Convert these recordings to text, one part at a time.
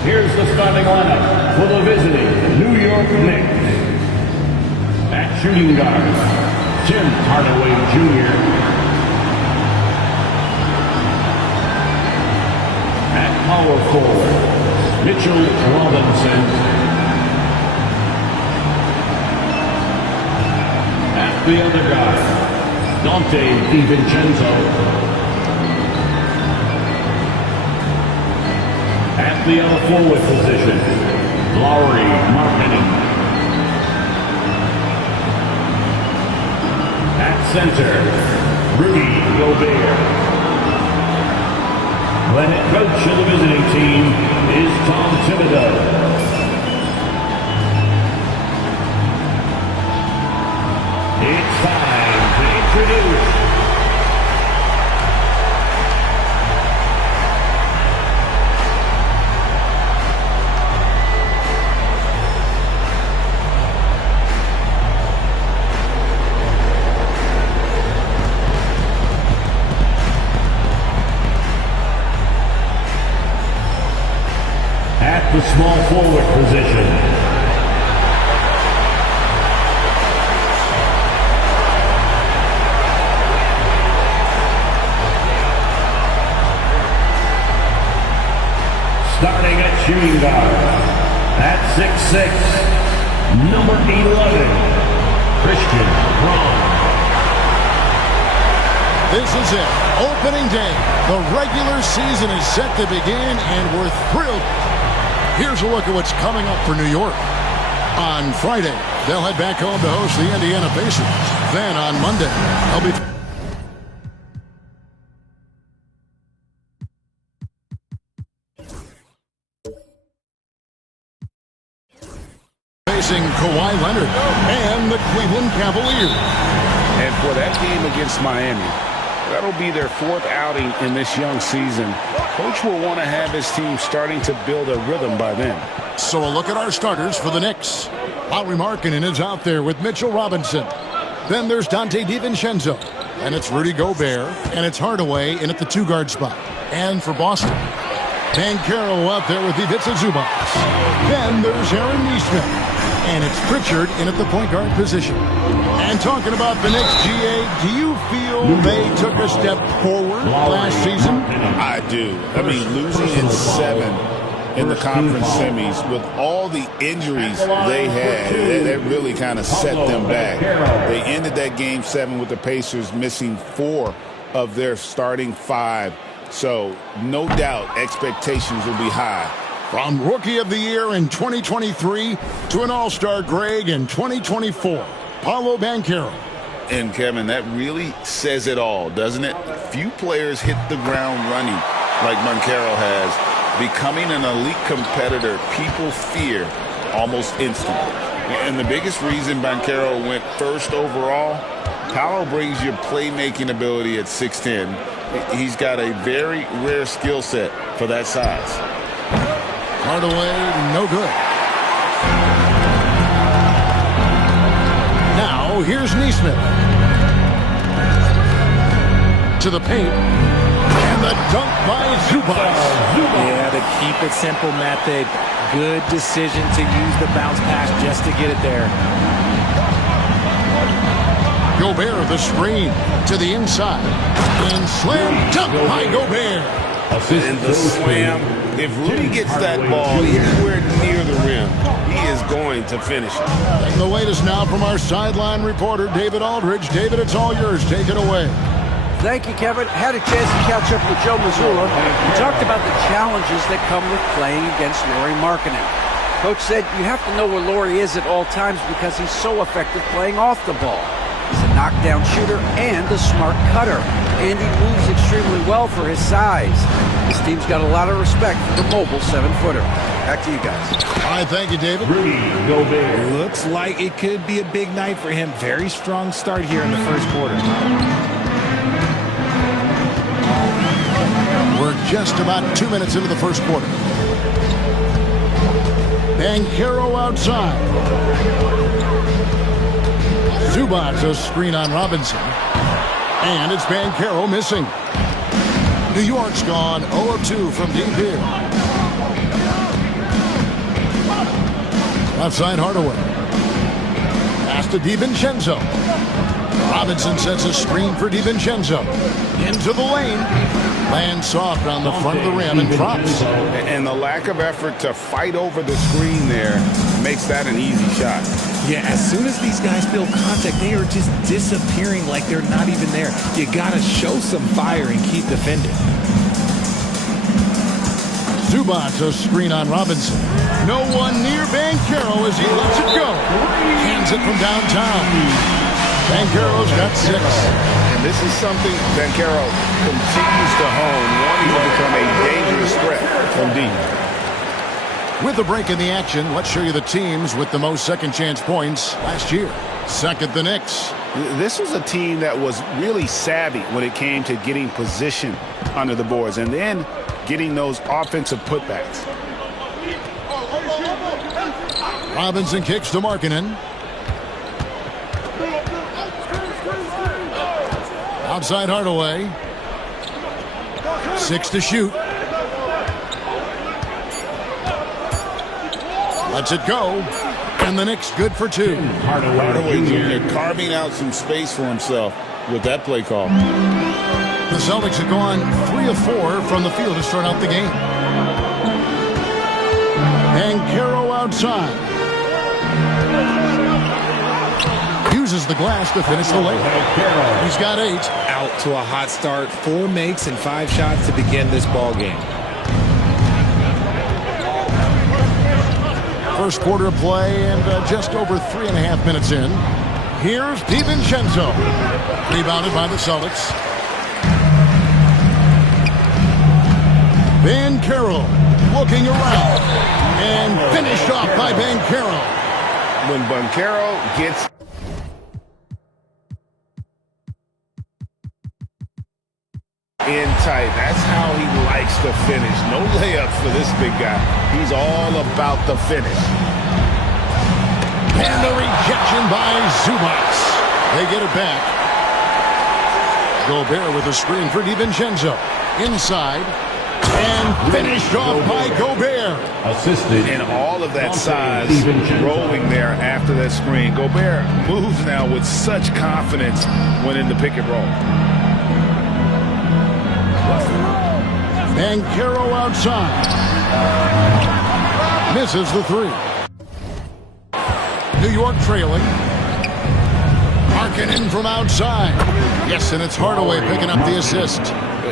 Here's the starting lineup for the visiting New York Knicks. At shooting guard, Tim Hardaway Jr. At power forward, Mitchell Robinson. At the other guard, Dante DiVincenzo. At the other forward position, Lauri Markkanen. At center, Rudy Gobert. The head coach of the visiting team is Tom Thibodeau. It's time to introduce the small forward position. Starting at shooting guard, at 6'6", number 11, Christian Braun. This is it, opening day. The regular season is set to begin, and we're thrilled. Here's a look at what's coming up for New York. On Friday, they'll head back home to host the Indiana Pacers. Then on Monday, they'll be facing Kawhi Leonard and the Cleveland Cavaliers. And for that game against Miami, that'll be their fourth outing in this young season. Coach will want to have his team starting to build a rhythm by then. So a look at our starters for the Knicks. Lauri Markkanen is out there with Mitchell Robinson. Then there's Dante DiVincenzo. And it's Rudy Gobert. And it's Hardaway in at the two-guard spot. And for Boston, Banchero out there with Ivica Zubac. Then there's Aaron Nesmith. And it's Pritchard in at the point guard position. And talking about the Knicks, GA, do you feel they took a step forward last season? I do. I mean, losing in 7 in the conference semis with all the injuries they had, that really kind of set them back. They ended that game 7 with the Pacers missing 4 of their starting 5. So, no doubt, expectations will be high. From Rookie of the Year in 2023 to an All-Star Greg in 2024, Paolo Banchero. And, Kevin, that really says it all, doesn't it? Few players hit the ground running like Banchero has. Becoming an elite competitor, people fear almost instantly. And the biggest reason Banchero went first overall, Paolo brings you playmaking ability at 6'10". He's got a very rare skill set for that size. Hardaway, no good. Now, here's Nesmith. To the paint. And the dunk by Zubac. Yeah, the keep it simple method. Good decision to use the bounce pass just to get it there. Gobert, the screen to the inside. And slam dunk by Gobert. And the slam. If Rudy gets that ball anywhere near the rim, he is going to finish it. And the latest now from our sideline reporter, David Aldridge. David, it's all yours. Take it away. Thank you, Kevin. Had a chance to catch up with Joe Mazzulla. We talked about the challenges that come with playing against Lauri Markkanen. Coach said you have to know where Lauri is at all times because he's so effective playing off the ball. He's a knockdown shooter and a smart cutter. And he moves extremely well for his size. This team's got a lot of respect for the mobile 7-footer. Back to you guys. All right, thank you, David. Rudy Gobert. Looks like it could be a big night for him. Very strong start here in the first quarter. We're just about 2 minutes into the first quarter. Banchero outside. Zubac, a screen on Robinson. And it's Banchero missing. New York's gone 0 of 2 from deep here. Left side Hardaway. Pass to DiVincenzo. Robinson sets a screen for DiVincenzo. Into the lane. Lands soft on the front of the rim and drops. And the lack of effort to fight over the screen there makes that an easy shot. Yeah, as soon as these guys feel contact, they are just disappearing like they're not even there. You got to show some fire and keep defending. Zubac, a screen on Robinson. No one near Banchero as he lets it go. Hands it from downtown. Banchero's got 6. And this is something Banchero continues to hone, wanting to become a dangerous threat from deep. With the break in the action, let's show you the teams with the most second chance points last year. Second, the Knicks. This was a team that was really savvy when it came to getting position under the boards and then getting those offensive putbacks. Robinson kicks to Markkanen. Outside Hardaway. 6 to shoot. Lets it go. And the Knicks good for 2. Hardaway Jr. carving out some space for himself with that play call. The Celtics have gone 3 of 4 from the field to start out the game. Banchero outside. Uses the glass to finish the layup. He's got 8. Out to a hot start. 4 makes and 5 shots to begin this ball game. First quarter of play and just over 3.5 minutes in. Here's DiVincenzo. Rebounded by the Celtics. Banchero looking around and finished off by Banchero. When Banchero gets in tight, that's how he likes to finish. No layups for this big guy. He's all about the finish. And the rejection by Zubac. They get it back. Gobert with a screen for DiVincenzo. Inside. And finished off by Gobert. Assisted. And all of that size rolling there after that screen. Gobert moves now with such confidence when in the pick and roll. Banchero outside. Misses the 3. New York trailing. Markkanen from outside. Yes, and it's Hardaway picking up the assist.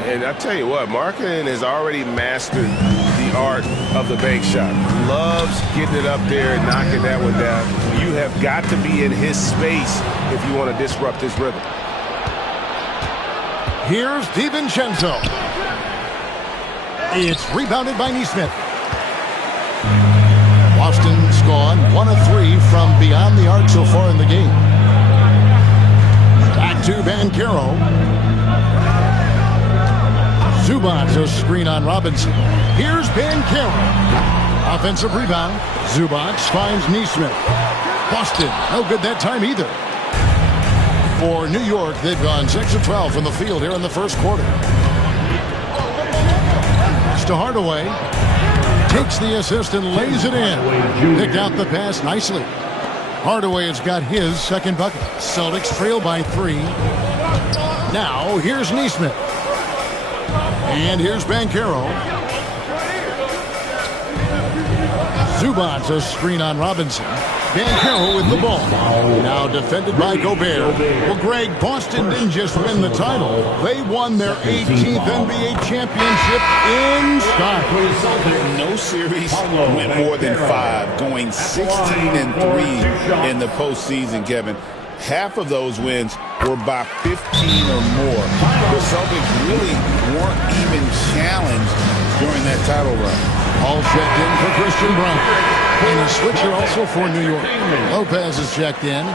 And I tell you what, Markkanen has already mastered the art of the bank shot. Loves getting it up there and knocking that one down. You have got to be in his space if you want to disrupt his rhythm. Here's DiVincenzo. It's rebounded by Nesmith. Boston's gone 1 of 3 from beyond the arc so far in the game. Back to Banchero. Zubac, a screen on Robinson. Here's Banchero. Offensive rebound. Zubac finds Nesmith. Boston, no good that time either. For New York, they've gone 6 of 12 from the field here in the first quarter. To Hardaway. Takes the assist and lays it in. Picked out the pass nicely. Hardaway has got his second bucket. Celtics trail by 3. Now, here's Nesmith. And here's Banchero. Zubac, a screen on Robinson. Banchero with the ball. Now defended by Gobert. Well, Greg, Boston didn't just win the title. They won their 18th NBA championship in style. No series went more than 5, going 16-3 in the postseason, Kevin. Half of those wins were by 15 or more. The Celtics really weren't even challenged during that title run. All checked in for Christian Brown. And a switcher also for New York. Lopez is checked in.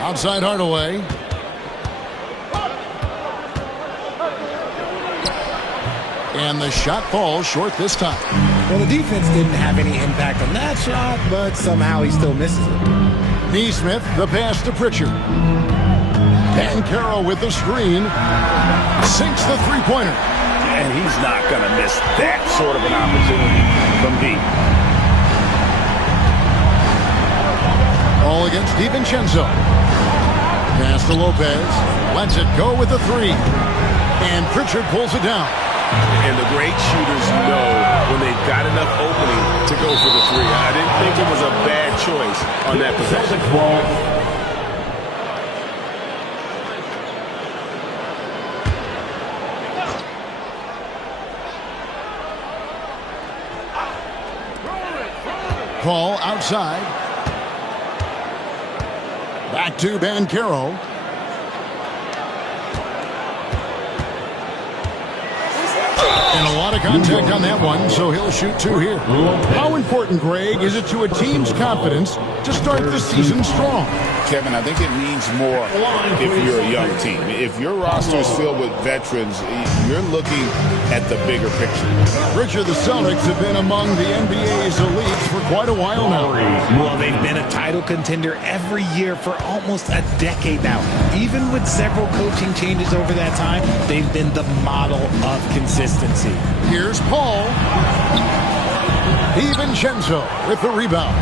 Outside Hardaway. And the shot falls short this time. Well, the defense didn't have any impact on that shot, but somehow he still misses it. Nesmith, the pass to Pritchard. Banchero with the screen. Sinks the three-pointer. And he's not going to miss that sort of an opportunity from deep. Ball against DiVincenzo. Pass to Lopez. Lets it go with the three. And Pritchard pulls it down. And the great shooters know when they've got enough opening to go for the three. I didn't think it was a bad choice on that possession. Celtics ball. Paul outside. Back to Banchero. And a lot of contact on that one, so he'll shoot two here. How important, Greg, is it to a team's confidence to start the season strong? Kevin, I think it means more if you're a young team. If your roster is filled with veterans, you're looking at the bigger picture. Richard, the Celtics have been among the NBA's elites for quite a while now. Well, they've been a title contender every year for almost a decade now. Even with several coaching changes over that time, they've been the model of consistency. Here's Paul. DiVincenzo with the rebound.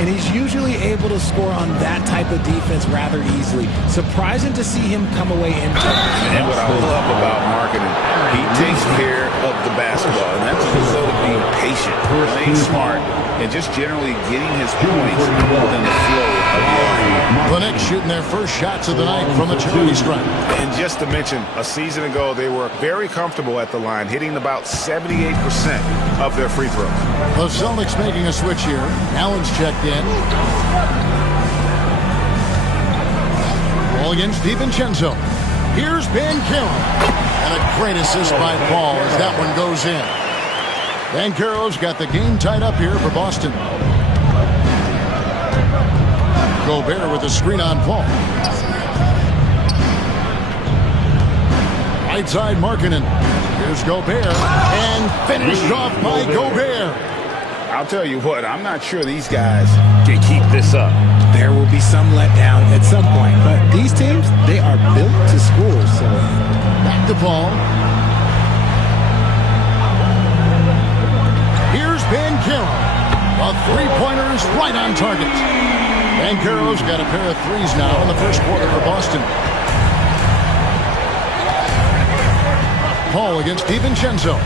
And he's usually able to score on that type of defense rather easily. Surprising to see him come away empty. And what I love about marketing, he takes care of the basketball. And that's a result of being patient, playing smart, and just generally getting his points within the flow of the offense. The Knicks shooting their first shots of the night from the charity stripe. And just to mention, a season ago, they were very comfortable at the line, hitting about 78% of their free throws. The Celtics making a switch here. Allen's checked in. Ball against DiVincenzo. Here's Banchero. And a great assist by Paul as that one goes in. Banchero's got the game tied up here for Boston. Gobert with the screen on Paul. Right side Markkanen. Here's Gobert. And finished off by Gobert. I'll tell you what, I'm not sure these guys can keep this up. There will be some letdown at some point, but these teams, they are built to score, so. Back to Paul. Here's Banchero. A three-pointer's right on target. Banchero's got a pair of threes now in the first quarter for Boston. Paul against DiVincenzo.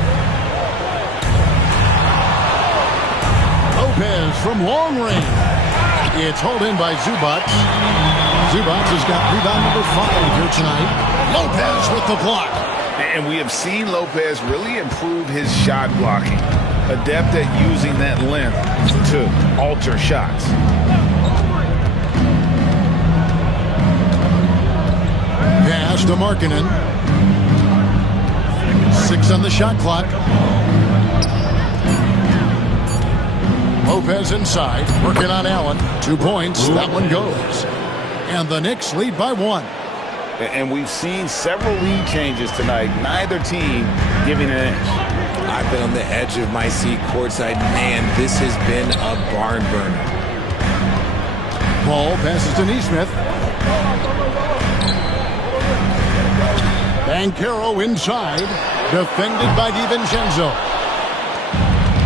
Lopez from long range. It's hauled in by Zubac. Zubac has got rebound number 5 here tonight. Lopez with the block. And we have seen Lopez really improve his shot blocking. Adept at using that length to alter shots. Pass to Markkanen. 6 on the shot clock. Lopez inside, working on Allen. 2 points, that one goes. And the Knicks lead by 1. And we've seen several lead changes tonight. Neither team giving an inch. I've been on the edge of my seat courtside. Man, this has been a barn burner. Paul passes to Nesmith. Banchero inside, defended by DiVincenzo.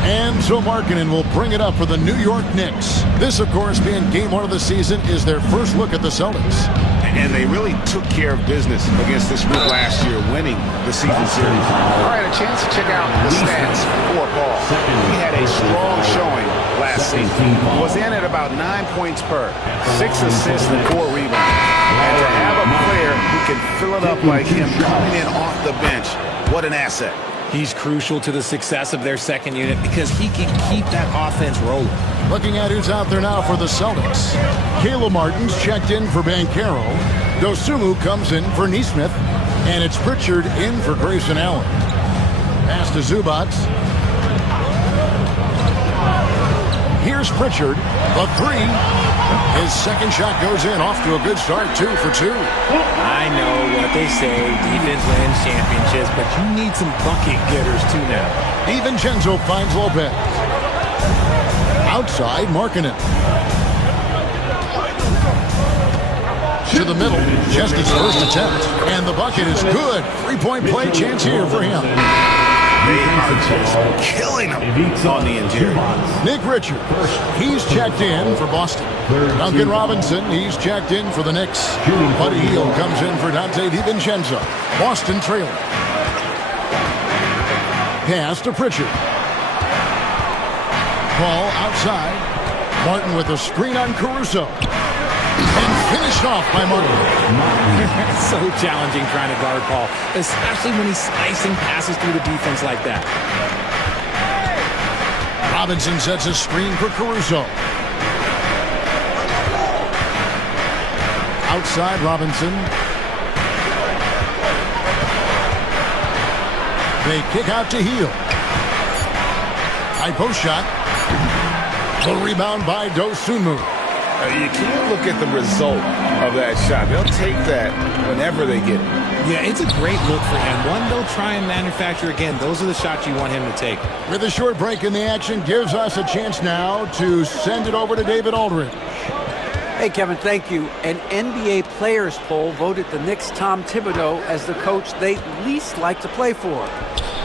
And so Markkanen will bring it up for the New York Knicks. This, of course, being game 1 of the season, is their first look at the Celtics. And they really took care of business against this group last year, winning the season series. All right, a chance to check out the stats for Paul. He had a strong showing last season. Was in at about 9 points per, 6 assists and 4 rebounds. And to have a player who can fill it up like him coming in off the bench, what an asset. He's crucial to the success of their second unit because he can keep that offense rolling. Looking at who's out there now for the Celtics. Caleb Martin's checked in for Banchero. Dosunmu comes in for Nesmith. And it's Pritchard in for Grayson Allen. Pass to Zubac. Here's Pritchard. The 3. His second shot goes in. Off to a good start. 2 for 2. I know what they say, defense wins championships, but you need some bucket getters too now. DiVincenzo finds Lopez. Outside, Markkanen. To the middle, just his first attempt. And the bucket is good. 3-point play chance here for him. They are just killing them on the interior. Nick Richards, he's checked in for Boston. Duncan Robinson, he's checked in for the Knicks. Buddy Hield comes in for Dante DiVincenzo. Boston trailing. Pass to Pritchard. Ball outside. Martin with a screen on Caruso. And finished off by Martin. So challenging trying to guard Paul, especially when he's slicing passes through the defense like that. Robinson sets a screen for Caruso. Outside Robinson. They kick out to Hield. High post shot. The rebound by Dosunmu. You can't look at the result of that shot. They'll take that whenever they get it. Yeah, it's a great look for him. One they'll try and manufacture again. Those are the shots you want him to take. With a short break in the action, gives us a chance now to send it over to David Aldridge. Hey, Kevin, thank you. An NBA players poll voted the Knicks' Tom Thibodeau as the coach they least like to play for.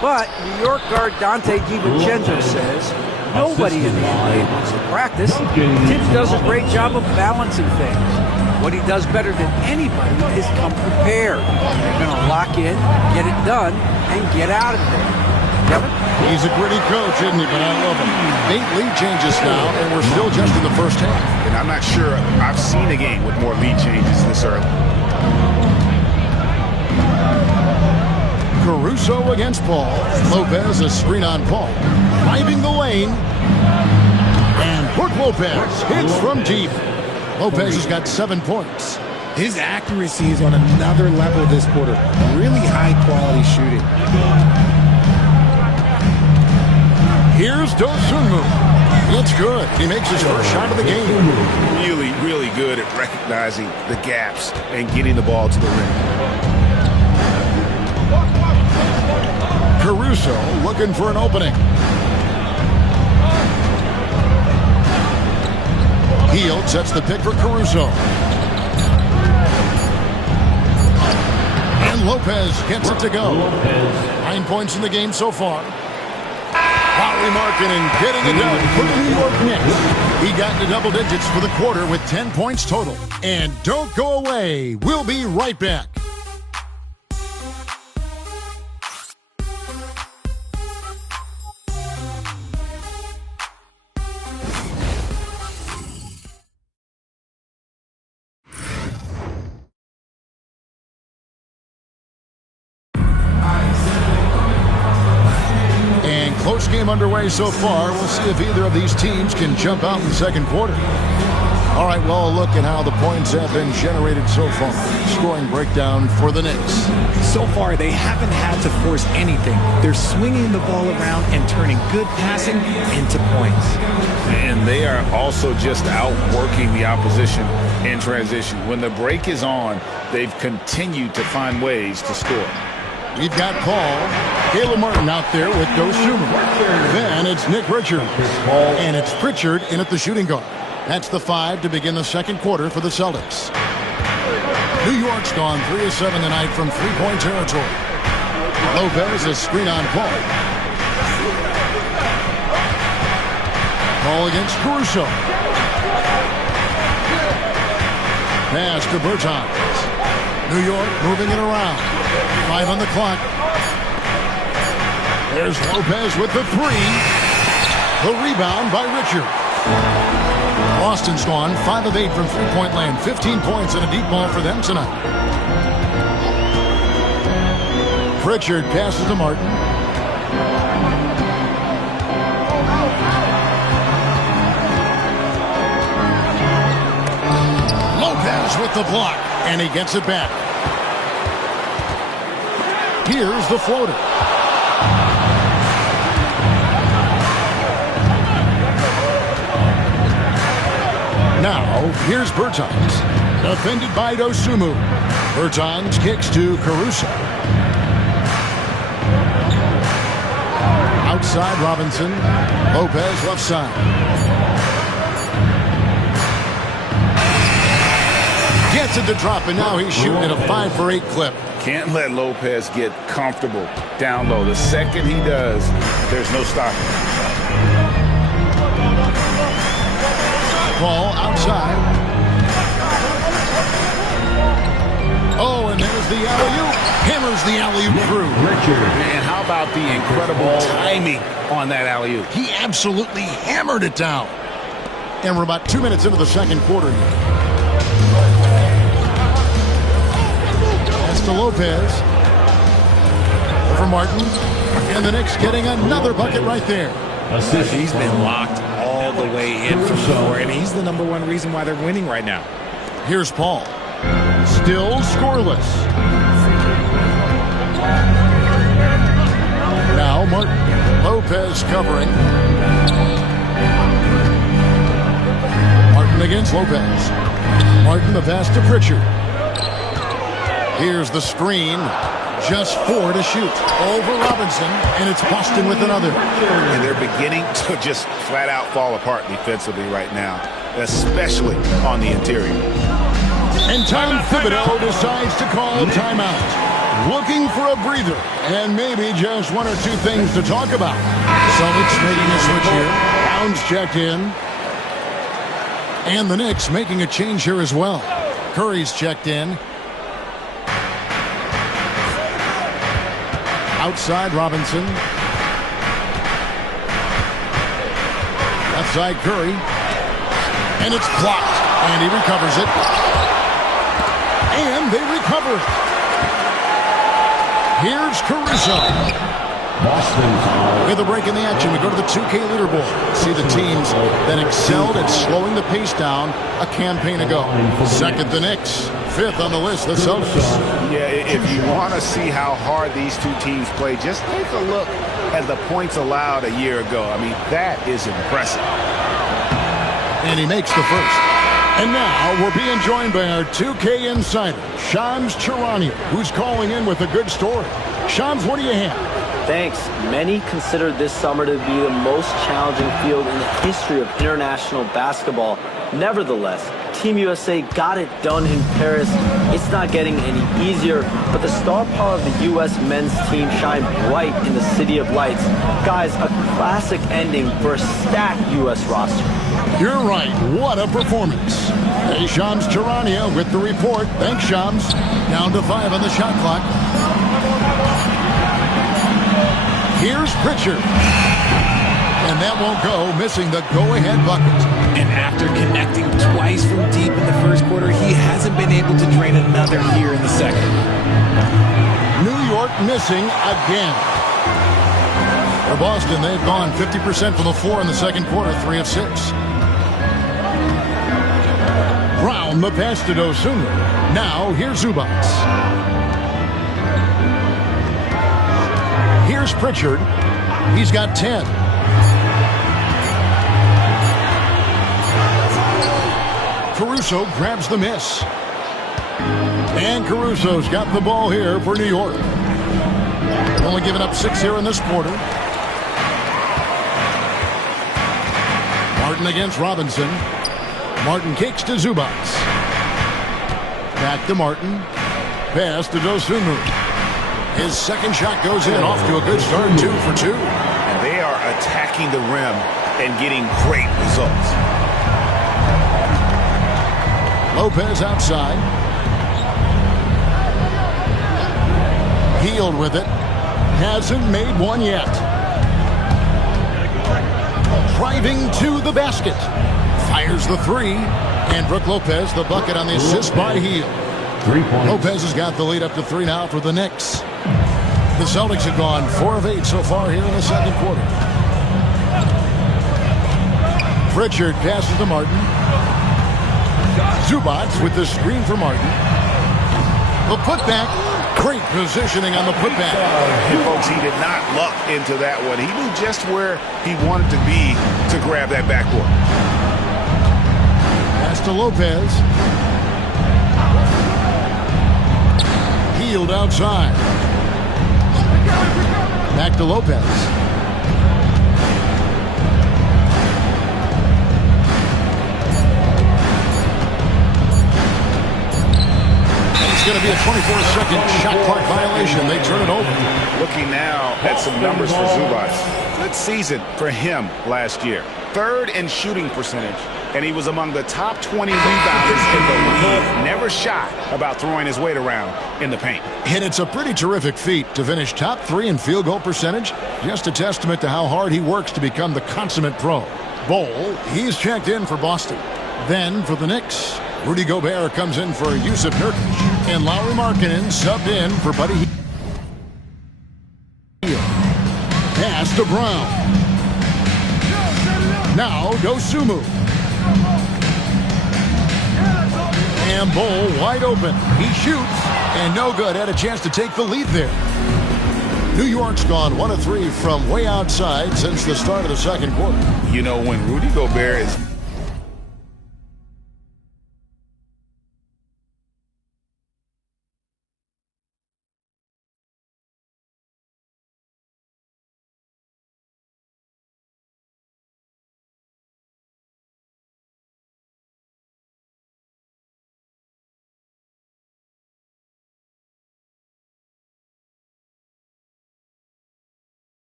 But New York guard Dante DiVincenzo says nobody in the NBA wants to practice. Tibbs does a great job of balancing things. What he does better than anybody is come prepared. They're going to lock in, get it done, and get out of there. Kevin? He's a gritty coach, isn't he? But I love him. 8 lead changes now, and we're still just in the first half. And I'm not sure I've seen a game with more lead changes this early. Caruso against Paul. Lopez a screen on Paul. Driving the lane. And Brook Lopez hits from deep. Lopez has got 7 points. His accuracy is on another level this quarter. Really high-quality shooting. Here's Dosunmu. It's good. He makes his first shot of the game. Really, really good at recognizing the gaps and getting the ball to the rim. Caruso looking for an opening. Hield sets the pick for Caruso. And Lopez gets it to go. 9 points in the game so far. Lauri Markkanen getting it done for the New York Knicks. He got into double digits for the quarter with 10 points total. And don't go away. We'll be right back. Close game underway so far. We'll see if either of these teams can jump out in the second quarter. All right, well, look at how the points have been generated so far. Scoring breakdown for the Knicks. So far, they haven't had to force anything. They're swinging the ball around and turning good passing into points. And they are also just outworking the opposition in transition. When the break is on, they've continued to find ways to score. We've got Paul, Caleb Martin out there with Dosunmu. Then it's Nick Richards. And it's Pritchard in at the shooting guard. That's the 5 to begin the second quarter for the Celtics. New York's gone 3 of 7 tonight from three-point territory. Lopez a screen on Paul. Paul against Caruso. Pass to Bertans. New York moving it around. 5 on the clock. There's Lopez with the 3. The rebound by Richard. Boston's gone 5 of 8 from three-point land. 15 points and a deep ball for them tonight. Pritchard passes to Martin. Lopez with the block. And he gets it back. Here's the floater. Now, here's Bertans. Defended by Dosunmu. Bertans kicks to Caruso. Outside Robinson. Lopez left side. Gets it to drop, and now he's shooting at a 5 for 8 clip. Can't let Lopez get comfortable down low. The second he does, there's no stopping. Ball outside. Oh, and there's the alley-oop. Hammers the alley-oop through. And how about the incredible timing on that alley-oop? He absolutely hammered it down. And we're about 2 minutes into the second quarter here. That's to Lopez. For Martin. And the Knicks getting another bucket right there. He's been locked all the way in from the floor, and he's the #1 reason why they're winning right now. Here's Paul. Still scoreless. Now Martin. Lopez covering. Martin against Lopez. Martin the pass to Pritchard. Here's the screen. Just 4 to shoot. Over Robinson, and it's Boston with another. And they're beginning to just flat out fall apart defensively right now, especially on the interior. And Tom Thibodeau decides to call a timeout. Looking for a breather, and maybe just 1 or 2 things to talk about. Celtics making a switch here. Brown's checked in. And the Knicks making a change here as well. Curry's checked in. Outside Robinson. Outside Curry. And it's blocked. And he recovers it. And they recover it. Here's Caruso. With a break in the action, we go to the 2K leaderboard. See the teams that excelled at slowing the pace down a campaign ago. Second, the Knicks. 5th on the list, the Celtics. Yeah, if you want to see how hard these two teams play, just take a look at the points allowed a year ago. I mean, that is impressive. And he makes the first. And now we're being joined by our 2K insider, Shams Charania, who's calling in with a good story. Shams, what do you have? Thanks. Many consider this summer to be the most challenging field in the history of international basketball. Nevertheless, Team USA got it done in Paris. It's not getting any easier, but the star power of the U.S. men's team shined bright in the City of Lights. Guys, a classic ending for a stacked U.S. roster. You're right. What a performance. Hey, Shams Charania with the report. Thanks, Shams. Down to 5 on the shot clock. Here's Pritchard. And that won't go, missing the go-ahead bucket. And after connecting twice from deep in the first quarter, he hasn't been able to drain another here in the second. New York missing again. For Boston, they've gone 50% from the floor in the second quarter, 3 of 6. Brown, the pass to Dosunmu. Now, here's Zubac. Here's Pritchard. He's got 10. Caruso grabs the miss. And Caruso's got the ball here for New York. Only giving up 6 here in this quarter. Martin against Robinson. Martin kicks to Zubac. Back to Martin. Pass to Dosunmu. His second shot goes in, off to a good start, 2 for 2. And they are attacking the rim and getting great results. Lopez outside. Healed with it. Hasn't made one yet. Driving to the basket. Fires the 3. And Brook Lopez, the bucket on the assist by Hield. 3 points. Lopez has got the lead up to 3 now for the Knicks. The Celtics have gone 4 of 8 so far here in the second quarter. Pritchard passes to Martin. Zubac with the screen for Martin. The putback. Great positioning on the putback. And folks, he did not luck into that one. He knew just where he wanted to be to grab that backboard. Pass to Lopez. Hield outside. Back to Lopez. going to be a 24-second shot clock violation. They turn it over. Looking now at some numbers for Zubac. Good season for him last year. Third in shooting percentage, and he was among the top 20 rebounders in the league. Never shy about throwing his weight around in the paint. And it's a pretty terrific feat to finish top 3 in field goal percentage. Just a testament to how hard he works to become the consummate pro. Bol, he's checked in for Boston. Then for the Knicks, Rudy Gobert comes in for Yusuf Nurkic. And Lauri Markkanen subbed in for Buddy Hield. Pass to Brown. Now Dosunmu. And Bol wide open. He shoots. And no good. Had a chance to take the lead there. New York's gone 1 of 3 from way outside since the start of the second quarter. You know, when Rudy Gobert is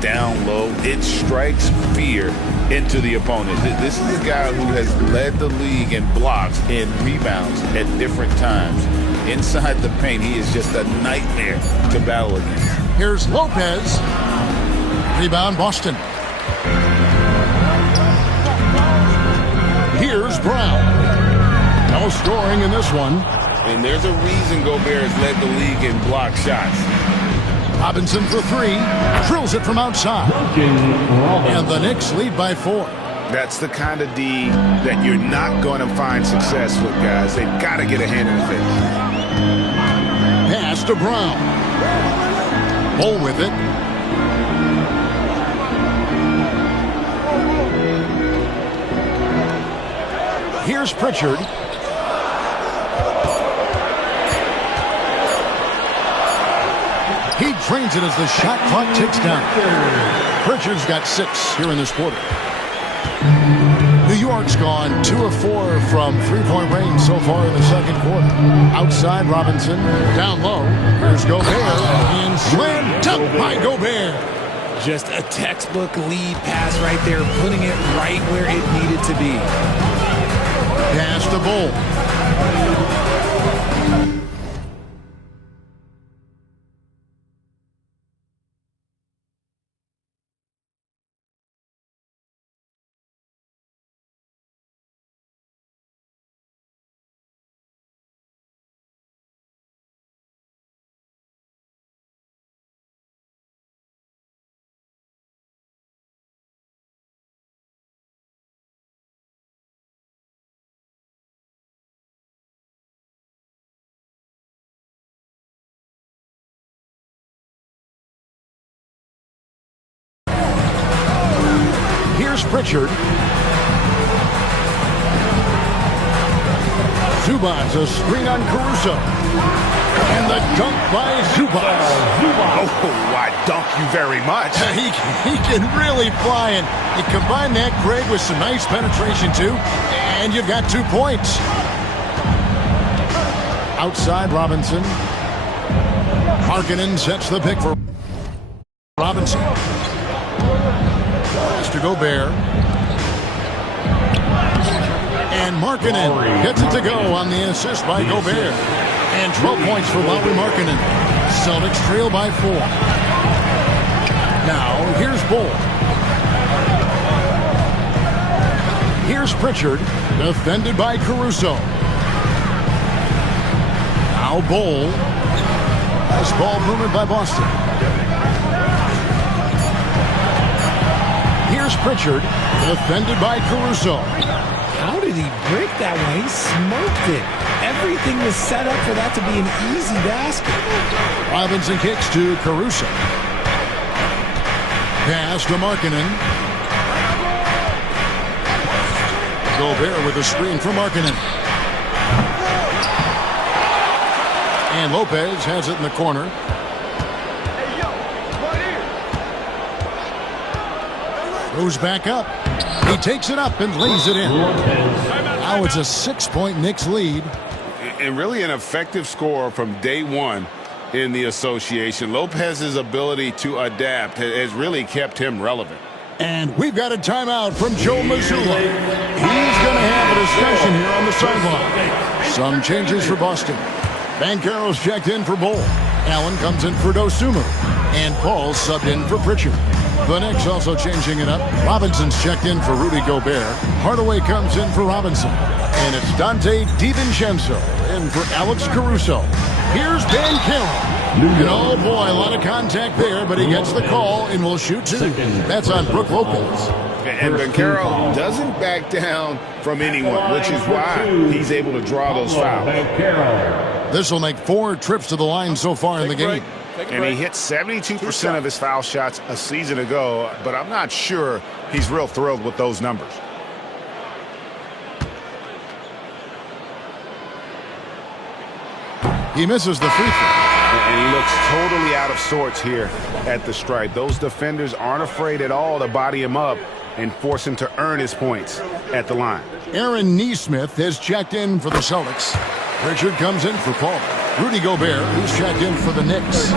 down low, it strikes fear into the opponent. This is a guy who has led the league in blocks and rebounds at different times. Inside the paint, he is just a nightmare to battle against. Here's Lopez. Rebound, Boston. Here's Brown. No scoring in this one. And there's a reason Gobert has led the league in block shots. Robinson for 3. Drills it from outside. And the Knicks lead by 4. That's the kind of D that you're not going to find success with, guys. They've got to get a hand in the face. Pass to Brown. Bol with it. Here's Pritchard. He drains it as the shot clock ticks down. Pritchard's got 6 here in this quarter. New York's gone 2 of 4 from three-point range so far in the second quarter. Outside Robinson, down low. Here's Gobert, and slam dunk by Gobert. Just a textbook lead pass right there, putting it right where it needed to be. Pass to Bol. Here's Pritchard. Zubac, a screen on Caruso. And the dunk by Zubac. Oh, I dunk you very much. He can really fly, and you combine that, Greg, with some nice penetration, too, and you've got 2 points. Outside Robinson. Markkanen sets the pick for Robinson. Pass to Gobert. And Markkanen gets it to go on the assist by Gobert. And 12 points for Lauri Markkanen. Celtics trail by 4. Now, here's Bol. Here's Pritchard, defended by Caruso. Now Bol. Nice ball movement by Boston. Here's Pritchard, defended by Caruso. How did he break that one? He smoked it. Everything was set up for that to be an easy basket. Robinson kicks to Caruso. Pass to Markkanen. Gobert with a screen for Markkanen. And Lopez has it in the corner. Goes back up. He takes it up and lays it in. Now it's a 6-point Knicks lead. And really an effective score from day one in the association. Lopez's ability to adapt has really kept him relevant. And we've got a timeout from Joe Mazzulla. He's going to have a discussion here on the sideline. Some changes for Boston. Banchero's checked in for Bol. Allen comes in for Dosunmu. And Paul subbed in for Pritchard. The Knicks also changing it up. Robinson's checked in for Rudy Gobert. Hardaway comes in for Robinson. And it's Dante DiVincenzo in for Alex Caruso. Here's Banchero. And oh boy, a lot of contact there, but he gets the call and will shoot two. That's on Brook Lopez. And Banchero doesn't back down from anyone, which is why he's able to draw those fouls. This will make 4 trips to the line so far in the game. And he hit 72% of his foul shots a season ago, but I'm not sure he's real thrilled with those numbers. He misses the free throw. And he looks totally out of sorts here at the stripe. Those defenders aren't afraid at all to body him up and force him to earn his points at the line. Aaron Nesmith has checked in for the Celtics. Pritchard comes in for Paul. Rudy Gobert, who's checked in for the Knicks.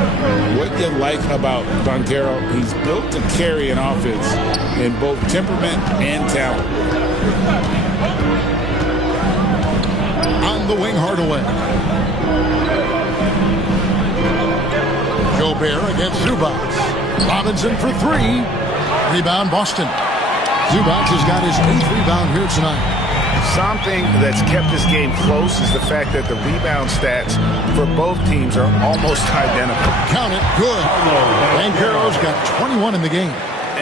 What you like about Banchero, he's built to carry an offense in both temperament and talent. On the wing, Hardaway. Gobert against Zubac. Robinson for 3. Rebound, Boston. Zubac has got his 8th rebound here tonight. Something that's kept this game close is the fact that the rebound stats for both teams are almost identical. Count it, good. Banchero's got 21 in the game.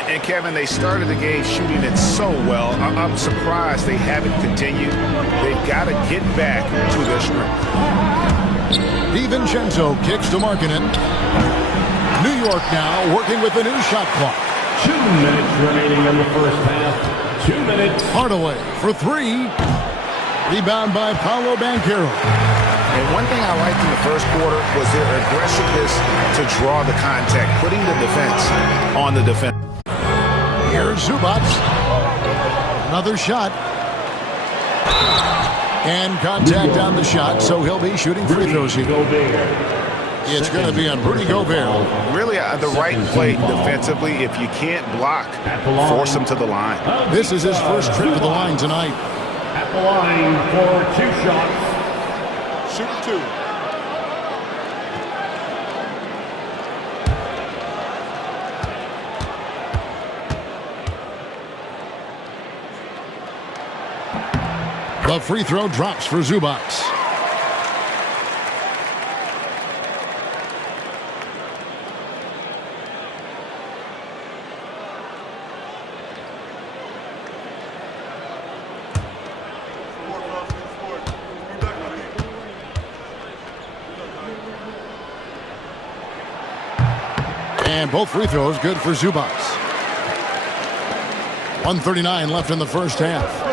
And Kevin, they started the game shooting it so well. I'm surprised they haven't continued. They've got to get back to their strength. DiVincenzo kicks to Markkanen. New York now working with the new shot clock. 2 minutes remaining in the first half. 2 minutes. Hardaway for 3. Rebound by Paolo Banchero. And one thing I liked in the first quarter was their aggressiveness to draw the contact, putting the defense on the defense. Here's Zubac. Another shot. And contact on the shot, so he'll be shooting free throws here. It's going to be on Rudy Gobert. Really the right play defensively. If you can't block, force him to the line. This is his first trip to the line tonight. At the line for 2 shots. Shoot 2. The free throw drops for Zubac. And both free throws good for Zubac. 1:39 left in the first half.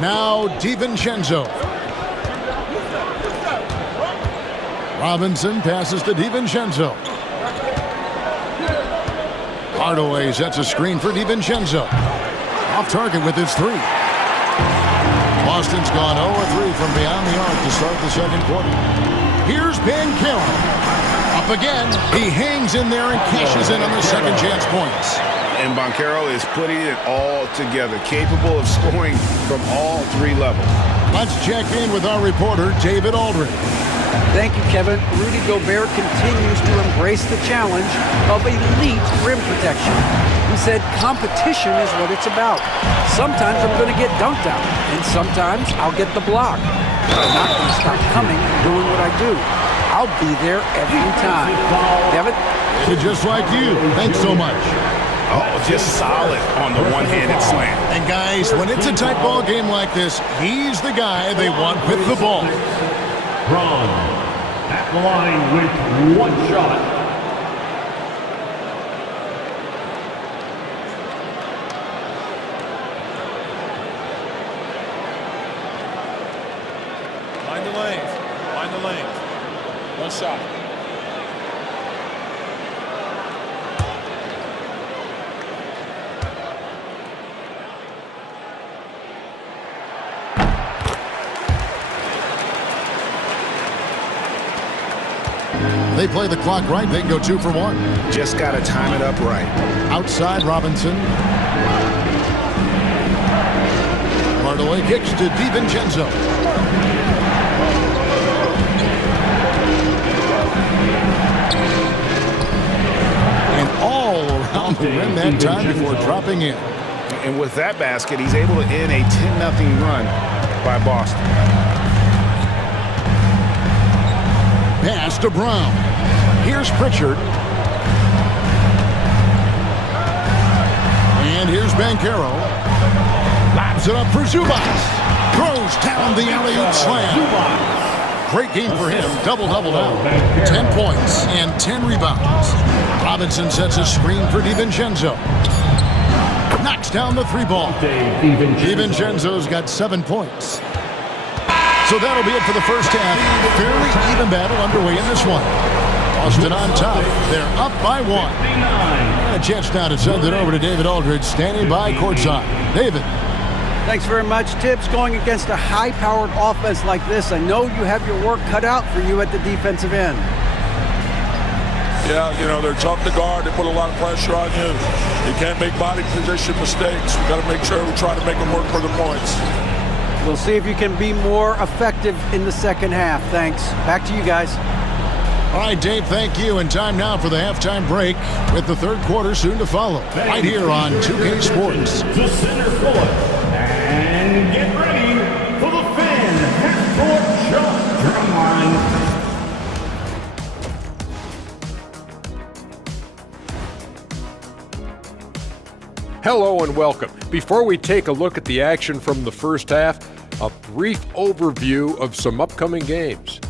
Now DiVincenzo. Robinson passes to DiVincenzo. Hardaway sets a screen for DiVincenzo. Off target with his 3. Boston's gone 0-3 from beyond the arc to start the second quarter. Here's Banchero. Up again. He hangs in there and cashes in on the second chance points. And Banchero is putting it all together, capable of scoring from all 3 levels. Let's check in with our reporter, David Aldridge. Thank you, Kevin. Rudy Gobert continues to embrace the challenge of elite rim protection. He said competition is what it's about. Sometimes I'm going to get dunked on, and sometimes I'll get the block. But I'm not going to stop coming and doing what I do. I'll be there every time. Kevin? Just like you. Thanks so much. Oh, just solid on the one-handed slam. And guys, when it's a tight ball game like this, he's the guy they want with the ball. Braun at the line with 1 shot. the lanes. Find the lanes. One shot. They play the clock right. They can go 2 for 1. Just got to time it up right. Outside Robinson. Hardaway kicks to DiVincenzo. And all around the rim that time before dropping in. And with that basket, he's able to end a 10-0 run by Boston. Pass to Brown. Here's Pritchard. And here's Banchero. Lobs it up for Zubac. Throws down the alley-oop slam. Great game for him. Double-double now. 10 points and 10 rebounds. Robinson sets a screen for DiVincenzo. Knocks down the 3-ball. DiVincenzo's got 7 points. So that'll be it for the first half. Fairly even battle underway in this one. Boston on top. They're up by 1. And a chance now to send it over to David Aldridge, standing by courtside. David. Thanks very much, Tibbs. Going against a high-powered offense like this, I know you have your work cut out for you at the defensive end. Yeah, you know, they're tough to guard. They put a lot of pressure on you. You can't make body position mistakes. We got to make sure we try to make them work for the points. We'll see if you can be more effective in the second half. Thanks. Back to you guys. All right, Dave, thank you. And time now for the halftime break with the third quarter soon to follow. Right here on 2K Sports. To center court. And get ready for the fan half-court shot drum line. Hello and welcome. Before we take a look at the action from the first half, a brief overview of some upcoming games.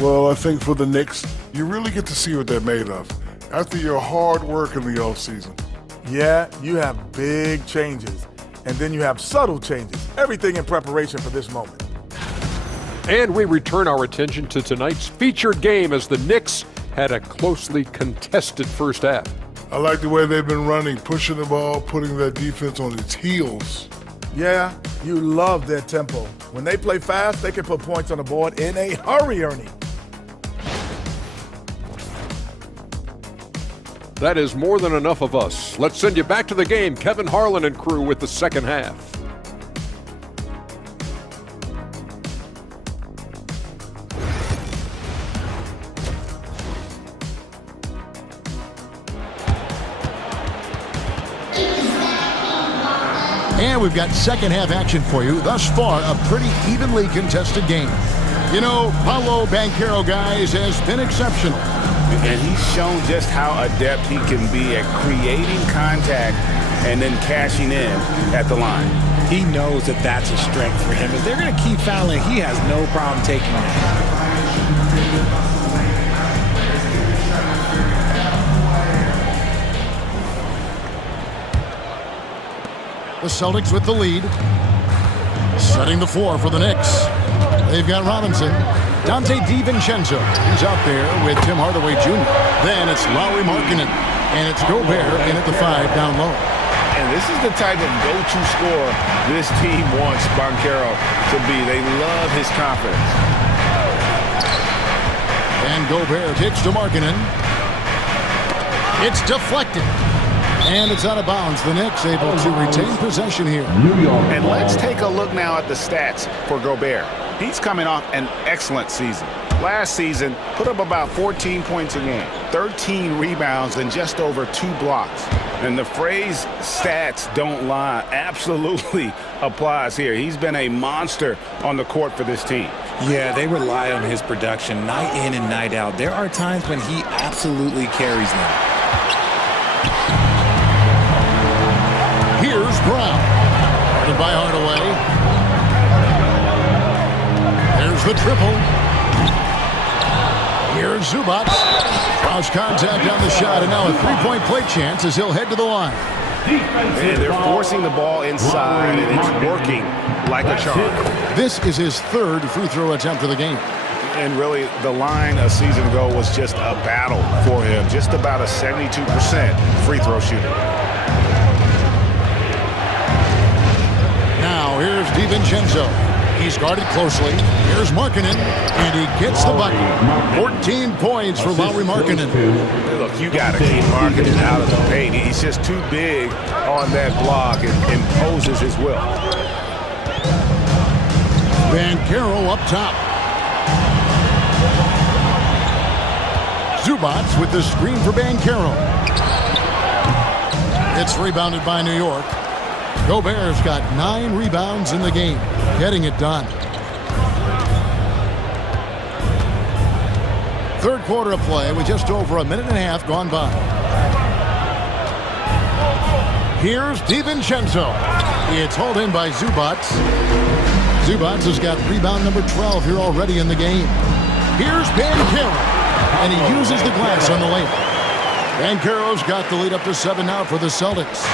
Well, I think for the Knicks, you really get to see what they're made of after your hard work in the offseason. Yeah, you have big changes, and then you have subtle changes. Everything in preparation for this moment. And we return our attention to tonight's featured game as the Knicks had a closely contested first half. I like the way they've been running, pushing the ball, putting their defense on its heels. Yeah, you love their tempo. When they play fast, they can put points on the board in a hurry, Ernie. That is more than enough of us. Let's send you back to the game. Kevin Harlan and crew with the second half. And we've got second half action for you. Thus far, a pretty evenly contested game. You know, Paolo Banchero, guys, has been exceptional. And he's shown just how adept he can be at creating contact and then cashing in at the line. He knows that that's a strength for him. If they're going to keep fouling, he has no problem taking that. The Celtics with the lead. Setting the floor for the Knicks. They've got Robinson. Donte DiVincenzo. He's out there with Tim Hardaway Jr. Then it's Lauri Markkanen. And it's Gobert in at the 5 down low. And this is the type of go-to scorer this team wants Banchero to be. They love his confidence. And Gobert kicks to Markkanen. It's deflected. And it's out of bounds. The Knicks able to retain possession here. And let's take a look now at the stats for Gobert. He's coming off an excellent season. Last season, put up about 14 points a game, 13 rebounds, and just over 2 blocks. And the phrase stats don't lie absolutely applies here. He's been a monster on the court for this team. Yeah, they rely on his production night in and night out. There are times when he absolutely carries them. Here's Brown. Guarded by Hardaway. There's the triple. Here's Zubac. Cross contact on the shot, and now a three-point play chance as he'll head to the line. And they're forcing the ball inside, and it's working like a charm. This is his third free throw attempt of the game. And really, the line a season ago was just a battle for him. Just about a 72% free throw shooter. Now, here's DiVincenzo. He's guarded closely. Here's Markkanen, and he gets the bucket. 14 points for Lauri Markkanen. Look, you got to keep Markkanen out of the paint. He's just too big on that block and imposes his will. Banchero up top. Zubac with the screen for Banchero. It's rebounded by New York. Gobert's got 9 rebounds in the game, getting it done. Third quarter of play with just over a minute and a half gone by. Here's DiVincenzo. It's hauled in by Zubac. Zubac has got rebound number 12 here already in the game. Here's Banchero, and he uses the glass on the layup. Banchero's got the lead up to 7 now for the Celtics.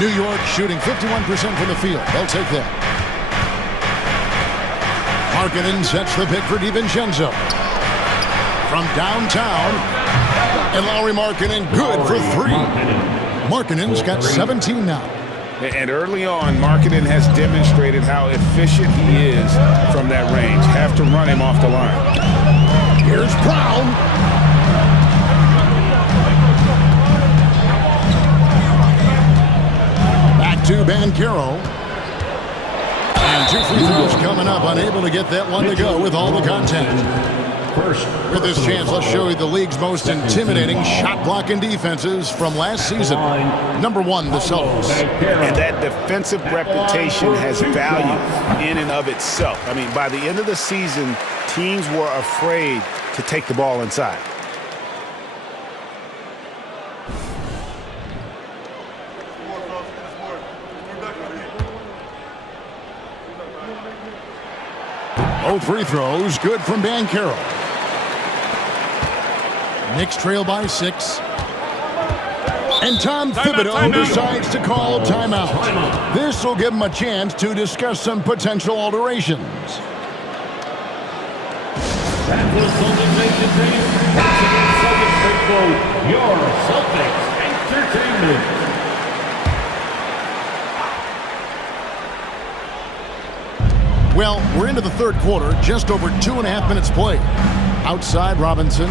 New York shooting 51% from the field. They'll take that. Markkanen sets the pick for DiVincenzo. From downtown, and Lauri Markkanen good for 3. Markkanen's got 17 now. And early on, Markkanen has demonstrated how efficient he is from that range. Have to run him off the line. Here's Brown. To Banchero. And 2 free throws coming up. Unable to get that one to go with all the contact. With this chance, let's show you the league's most intimidating shot-blocking defenses from last season. Number 1, the Celtics. And that defensive reputation has value in and of itself. I mean, by the end of the season, teams were afraid to take the ball inside. Both free throws good from Banchero. Knicks trail by 6. And Tom Thibodeau decides to call timeout. This will give him a chance to discuss some potential alterations. That was Celtics Nation Team. Celtics Faithful, your Celtics Entertainment. Well, we're into the third quarter, just over 2.5 minutes played. Outside, Robinson.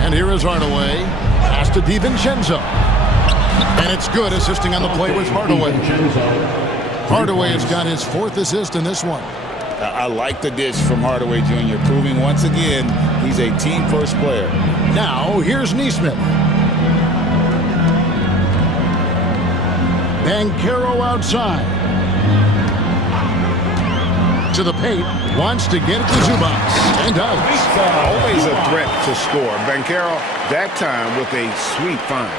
And here is Hardaway. Pass to DiVincenzo. And it's good, assisting on the play with Hardaway. Hardaway has got his 4th assist in this one. I like the dish from Hardaway Jr., proving once again he's a team-first player. Now, here's Nesmith. Banchero outside. To the paint. Wants to get it to Zubac. And does. Always a threat to score. Banchero, that time with a sweet find.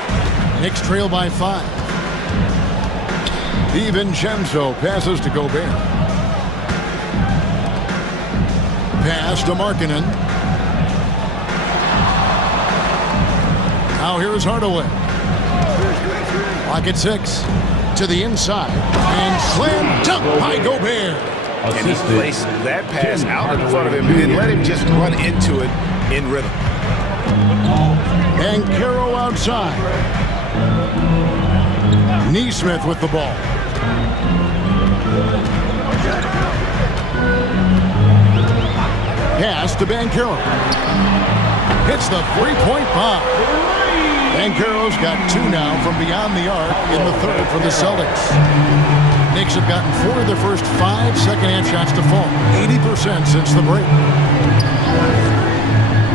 Knicks trail by 5. DiVincenzo passes to Gobert. Pass to Markkanen. Now here is Hardaway. Clock at 6. To the inside. And slam dunk by Gobert. And he placed that pass out in front of him and let him just run into it in rhythm. Banchero outside. Nesmith with the ball. Pass to Banchero. Hits the 3-point bomb. Banchero's got 2 now from beyond the arc in the third for the Celtics. Knicks have gotten 4 of their first 5 second-half shots to fall. 80% since the break.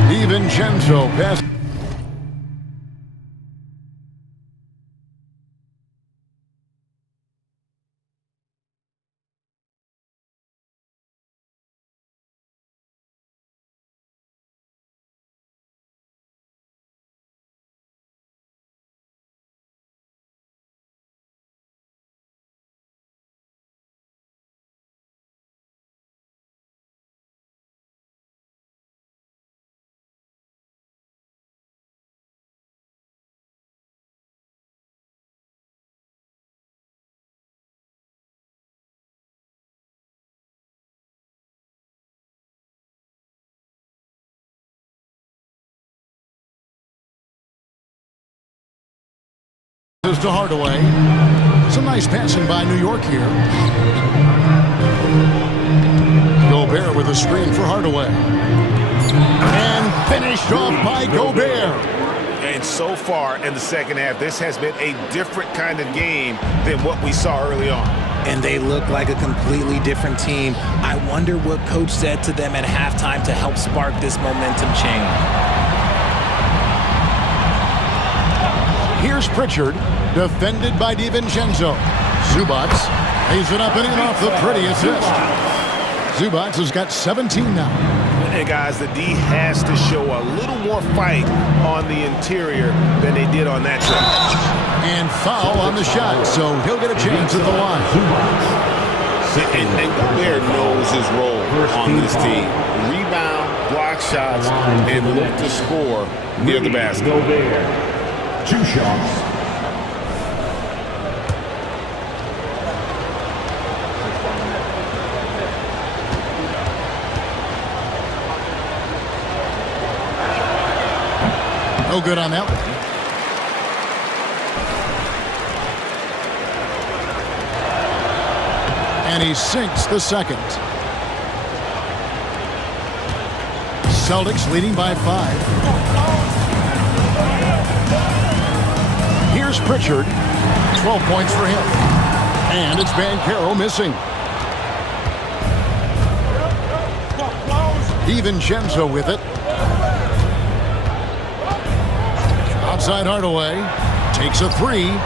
DiVincenzo passes. goes to Hardaway. Some nice passing by New York here. Gobert with a screen for Hardaway. And finished off by Gobert. And so far in the second half, this has been a different kind of game than what we saw early on. And they look like a completely different team. I wonder what coach said to them at halftime to help spark this momentum change. Here's Pritchard, defended by DiVincenzo. Zubac lays it up and in off the pretty assist. Zubac has got 17 now. And guys, the D has to show a little more fight on the interior than they did on that trip. And foul on the shot, so he'll get a chance at the line. And Gobert knows his role on this team. Rebound, block shots, and look to score near the basket. Gobert. 2 shots. No good on that one. And he sinks the second. Celtics leading by 5. Here's Pritchard. 12 points for him. And it's Banchero missing. DiVincenzo with it. Outside Hardaway. Takes a 3.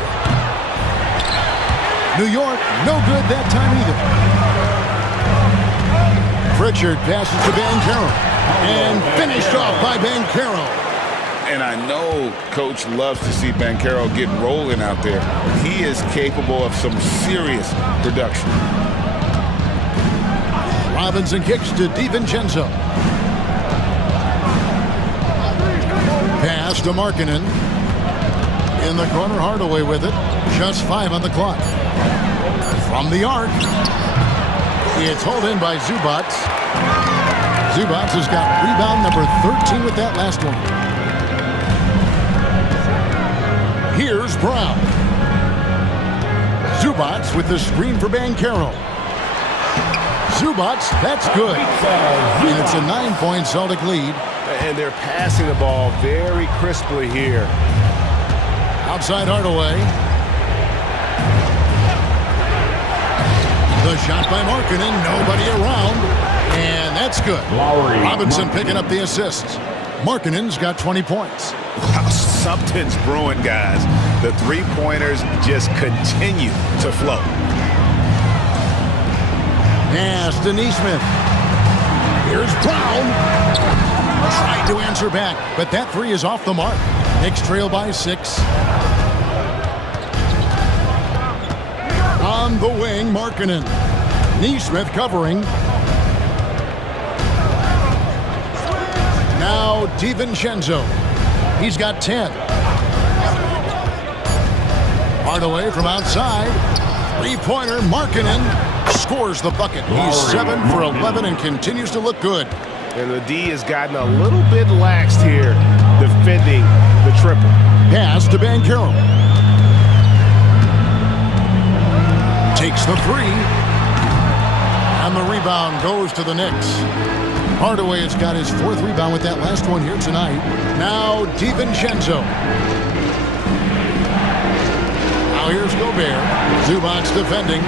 New York, no good that time either. Pritchard passes to Banchero. And finished off by Banchero. And I know Coach loves to see Banchero get rolling out there. He is capable of some serious production. Robinson kicks to DiVincenzo. Pass to Markkanen. In the corner, Hardaway with it. Just 5 on the clock. From the arc. It's hauled in by Zubac. Zubac has got rebound number 13 with that last one. Here's Brown. Zubac with the screen for Banchero. Zubac, that's good. And it's a 9-point Celtic lead. And they're passing the ball very crisply here. Outside Hardaway. The shot by Markkanen, nobody around. And that's good. Robinson picking up the assist. Markkanen's got 20 points. Wow, something's brewing, guys. The three-pointers just continue to flow. Pass to Neesmith. Here's Brown. Tried to answer back, but that 3 is off the mark. Knicks trail by 6. On the wing, Markkanen. Neesmith covering. Now DiVincenzo. He's got 10. Hardaway from outside. 3-pointer, Markkanen scores the bucket. He's 7 for 11 and continues to look good. And the D has gotten a little bit laxed here defending the triple. Pass to Banchero. Takes the 3. And the rebound goes to the Knicks. Hardaway has got his 4th rebound with that last one here tonight. Now DiVincenzo. Now here's Gobert. Zubac defending.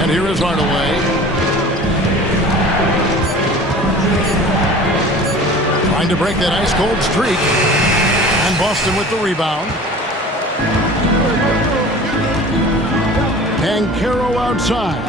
And here is Hardaway. Trying to break that ice-cold streak. And Boston with the rebound. Banchero outside.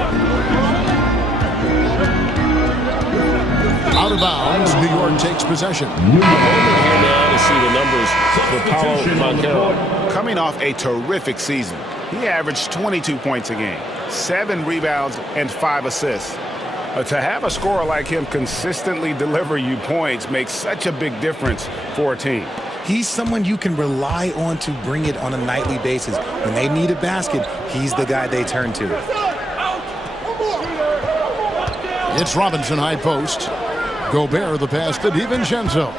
Out of bounds, New York takes possession. Here now to see the numbers for Paolo Banchero. Coming off a terrific season, he averaged 22 points a game, 7 rebounds, and 5 assists. To have a scorer like him consistently deliver you points makes such a big difference for a team. He's someone you can rely on to bring it on a nightly basis. When they need a basket, he's the guy they turn to. It's Robinson high post. Gobert the pass to DiVincenzo.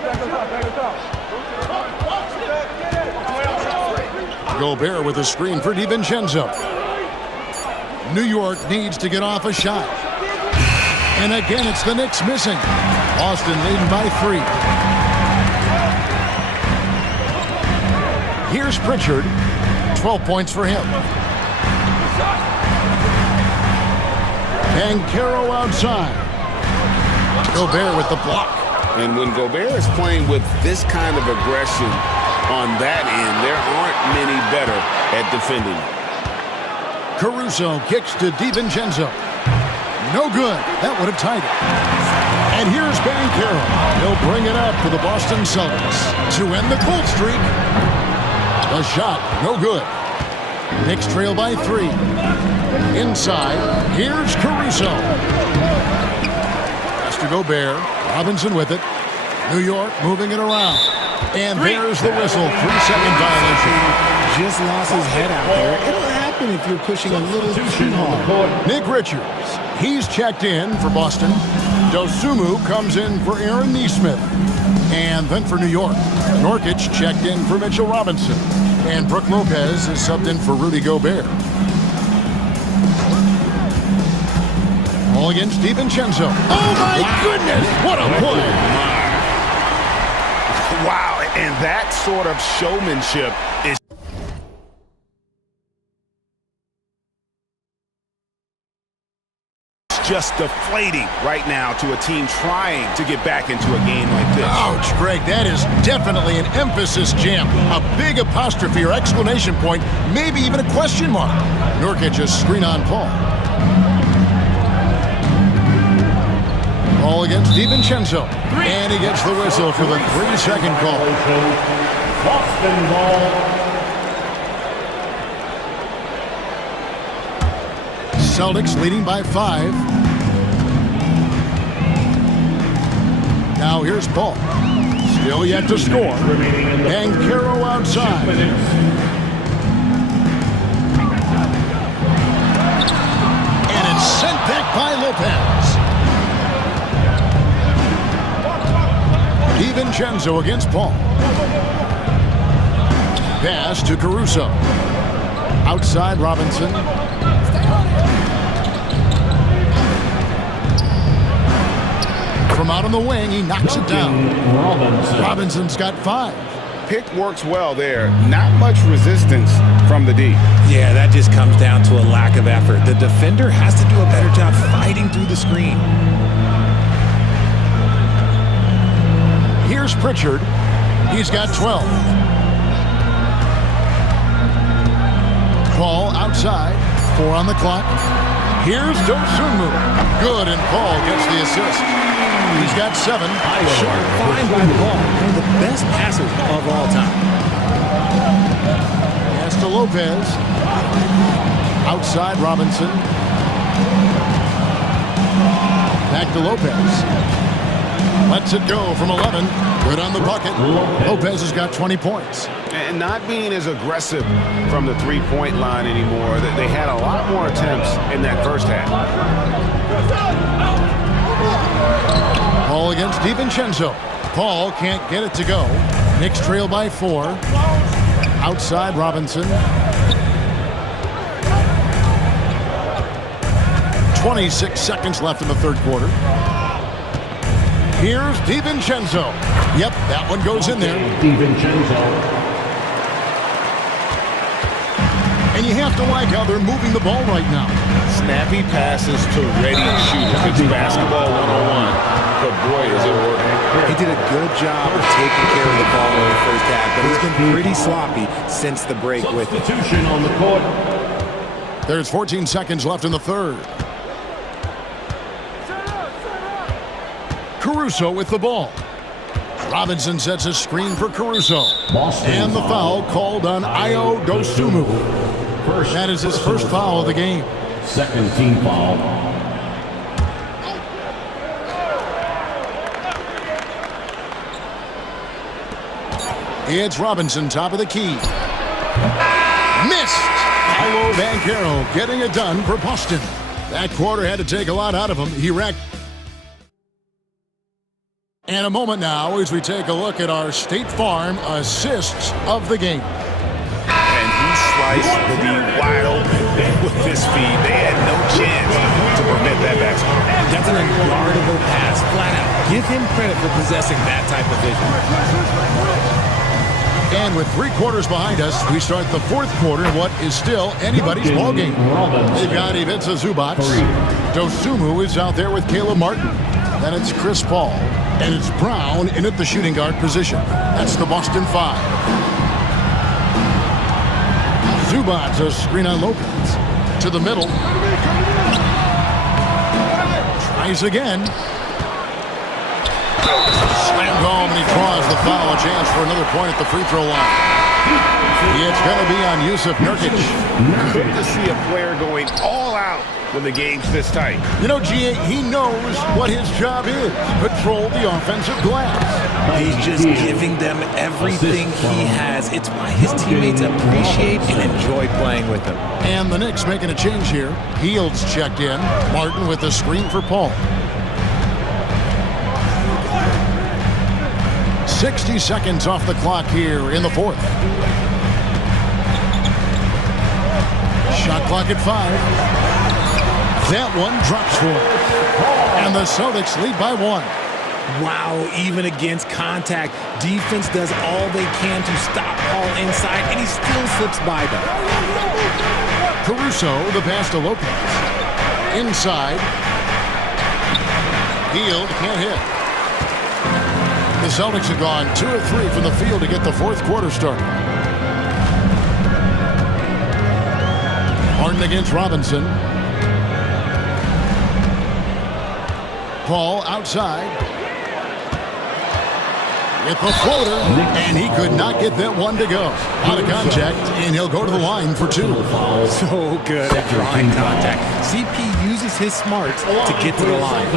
Gobert with a screen for DiVincenzo. New York needs to get off a shot. And again, it's the Knicks missing. Boston leading by 3. Here's Pritchard. 12 points for him. Banchero outside. Gobert with the block. And when Gobert is playing with this kind of aggression on that end, there aren't many better at defending. Caruso kicks to DiVincenzo. No good. That would have tied it. And here's Banchero. He'll bring it up for the Boston Celtics to end the cold streak. The shot, no good. Knicks trail by 3. Inside, here's Caruso. Pass to Gobert. Robinson with it. New York moving it around. And there's the whistle. 3-second violation. Just lost his head out there. It'll happen if you're pushing a little too hard. Nick Richards. He's checked in for Boston. Dosunmu comes in for Aaron Nesmith. And then for New York, Nurkic checked in for Mitchell Robinson. And Brook Lopez is subbed in for Rudy Gobert. All against DiVincenzo. Oh my goodness! What a play! Wow, and that sort of showmanship is just deflating right now to a team trying to get back into a game like this. Ouch, Greg, that is definitely an emphasis jam. A big apostrophe or exclamation point, maybe even a question mark. Nurkic just screen on Paul. Ball against DiVincenzo. And he gets the whistle for the 3-second call. Boston ball. Celtics leading by 5. Now here's Paul. Still yet to score. Banchero outside. And it's sent back by Lopez. DiVincenzo against Paul. Pass to Caruso. Outside Robinson. From out on the wing, he knocks it down. Robinson's got 5. Pick works well there. Not much resistance from the D. Yeah, that just comes down to a lack of effort. The defender has to do a better job fighting through the screen. Here's Pritchard. He's got 12. Paul outside. 4 on the clock. Here's Dosunmu. Good, and Paul gets the assist. He's got 7. Short, fine by the ball. One of the best passers of all time. Pass to Lopez. Outside Robinson. Back to Lopez. Lets it go from 11. Good on the bucket. Lopez has got 20 points. And not being as aggressive from the three-point line anymore. They had a lot more attempts in that first half. Paul against DiVincenzo. Paul can't get it to go. Knicks trail by 4. Outside Robinson. 26 seconds left in the third quarter. Here's DiVincenzo. Yep, that one goes in there. DiVincenzo. And you have to like how they're moving the ball right now. Snappy passes to ready shooters. It's basketball 101. But boy, is it working. He did a good job of taking care of the ball in the first half, but he's been pretty sloppy since the break with it. Substitution on the court. There's 14 seconds left in the third. Caruso with the ball. Robinson sets a screen for Caruso. And the foul called on Ayo Dosunmu. That is his first foul of the game. Second team foul. It's Robinson, top of the key. Missed! Paolo Banchero getting it done for Boston. That quarter had to take a lot out of him. He racked. And a moment now as we take a look at our State Farm assists of the game. And he slice the D wide open with this speed. They had no chance to prevent that basket. That's an unguardable pass, flat out. Give him credit for possessing that type of vision. And with 3 quarters behind us, we start the 4th quarter in what is still anybody's ballgame. They've got Ivica Zubac. Dosunmu is out there with Caleb Martin. Then it's Chris Paul. And it's Brown in at the shooting guard position. That's the Boston 5. Zubac, a screen on Lopez. To the middle. Tries again. Slammed home, and he draws the foul. A chance for another point at the free throw line. It's going to be on Yusuf Nurkic. Good to see a player going all out when the game's this tight. You know, G.A., he knows what his job is. Patrol the offensive glass. He's just giving them everything he has. It's why his teammates appreciate and enjoy playing with him. And the Knicks making a change here. Heald's checked in. Martin with the screen for Paul. 60 seconds off the clock here in the 4th. Shot clock at 5. That one drops for him. And the Celtics lead by 1. Wow, even against contact, defense does all they can to stop Paul inside, and he still slips by them. Caruso, the pass to Lopez. Inside. Hield can't hit. The Celtics have gone 2 of 3 from the field to get the 4th quarter started. Harden against Robinson. Paul outside. With the floater, and he could not get that one to go. Out of contact, and he'll go to the line for 2. So good at drawing contact. CP uses his smarts to get to the line.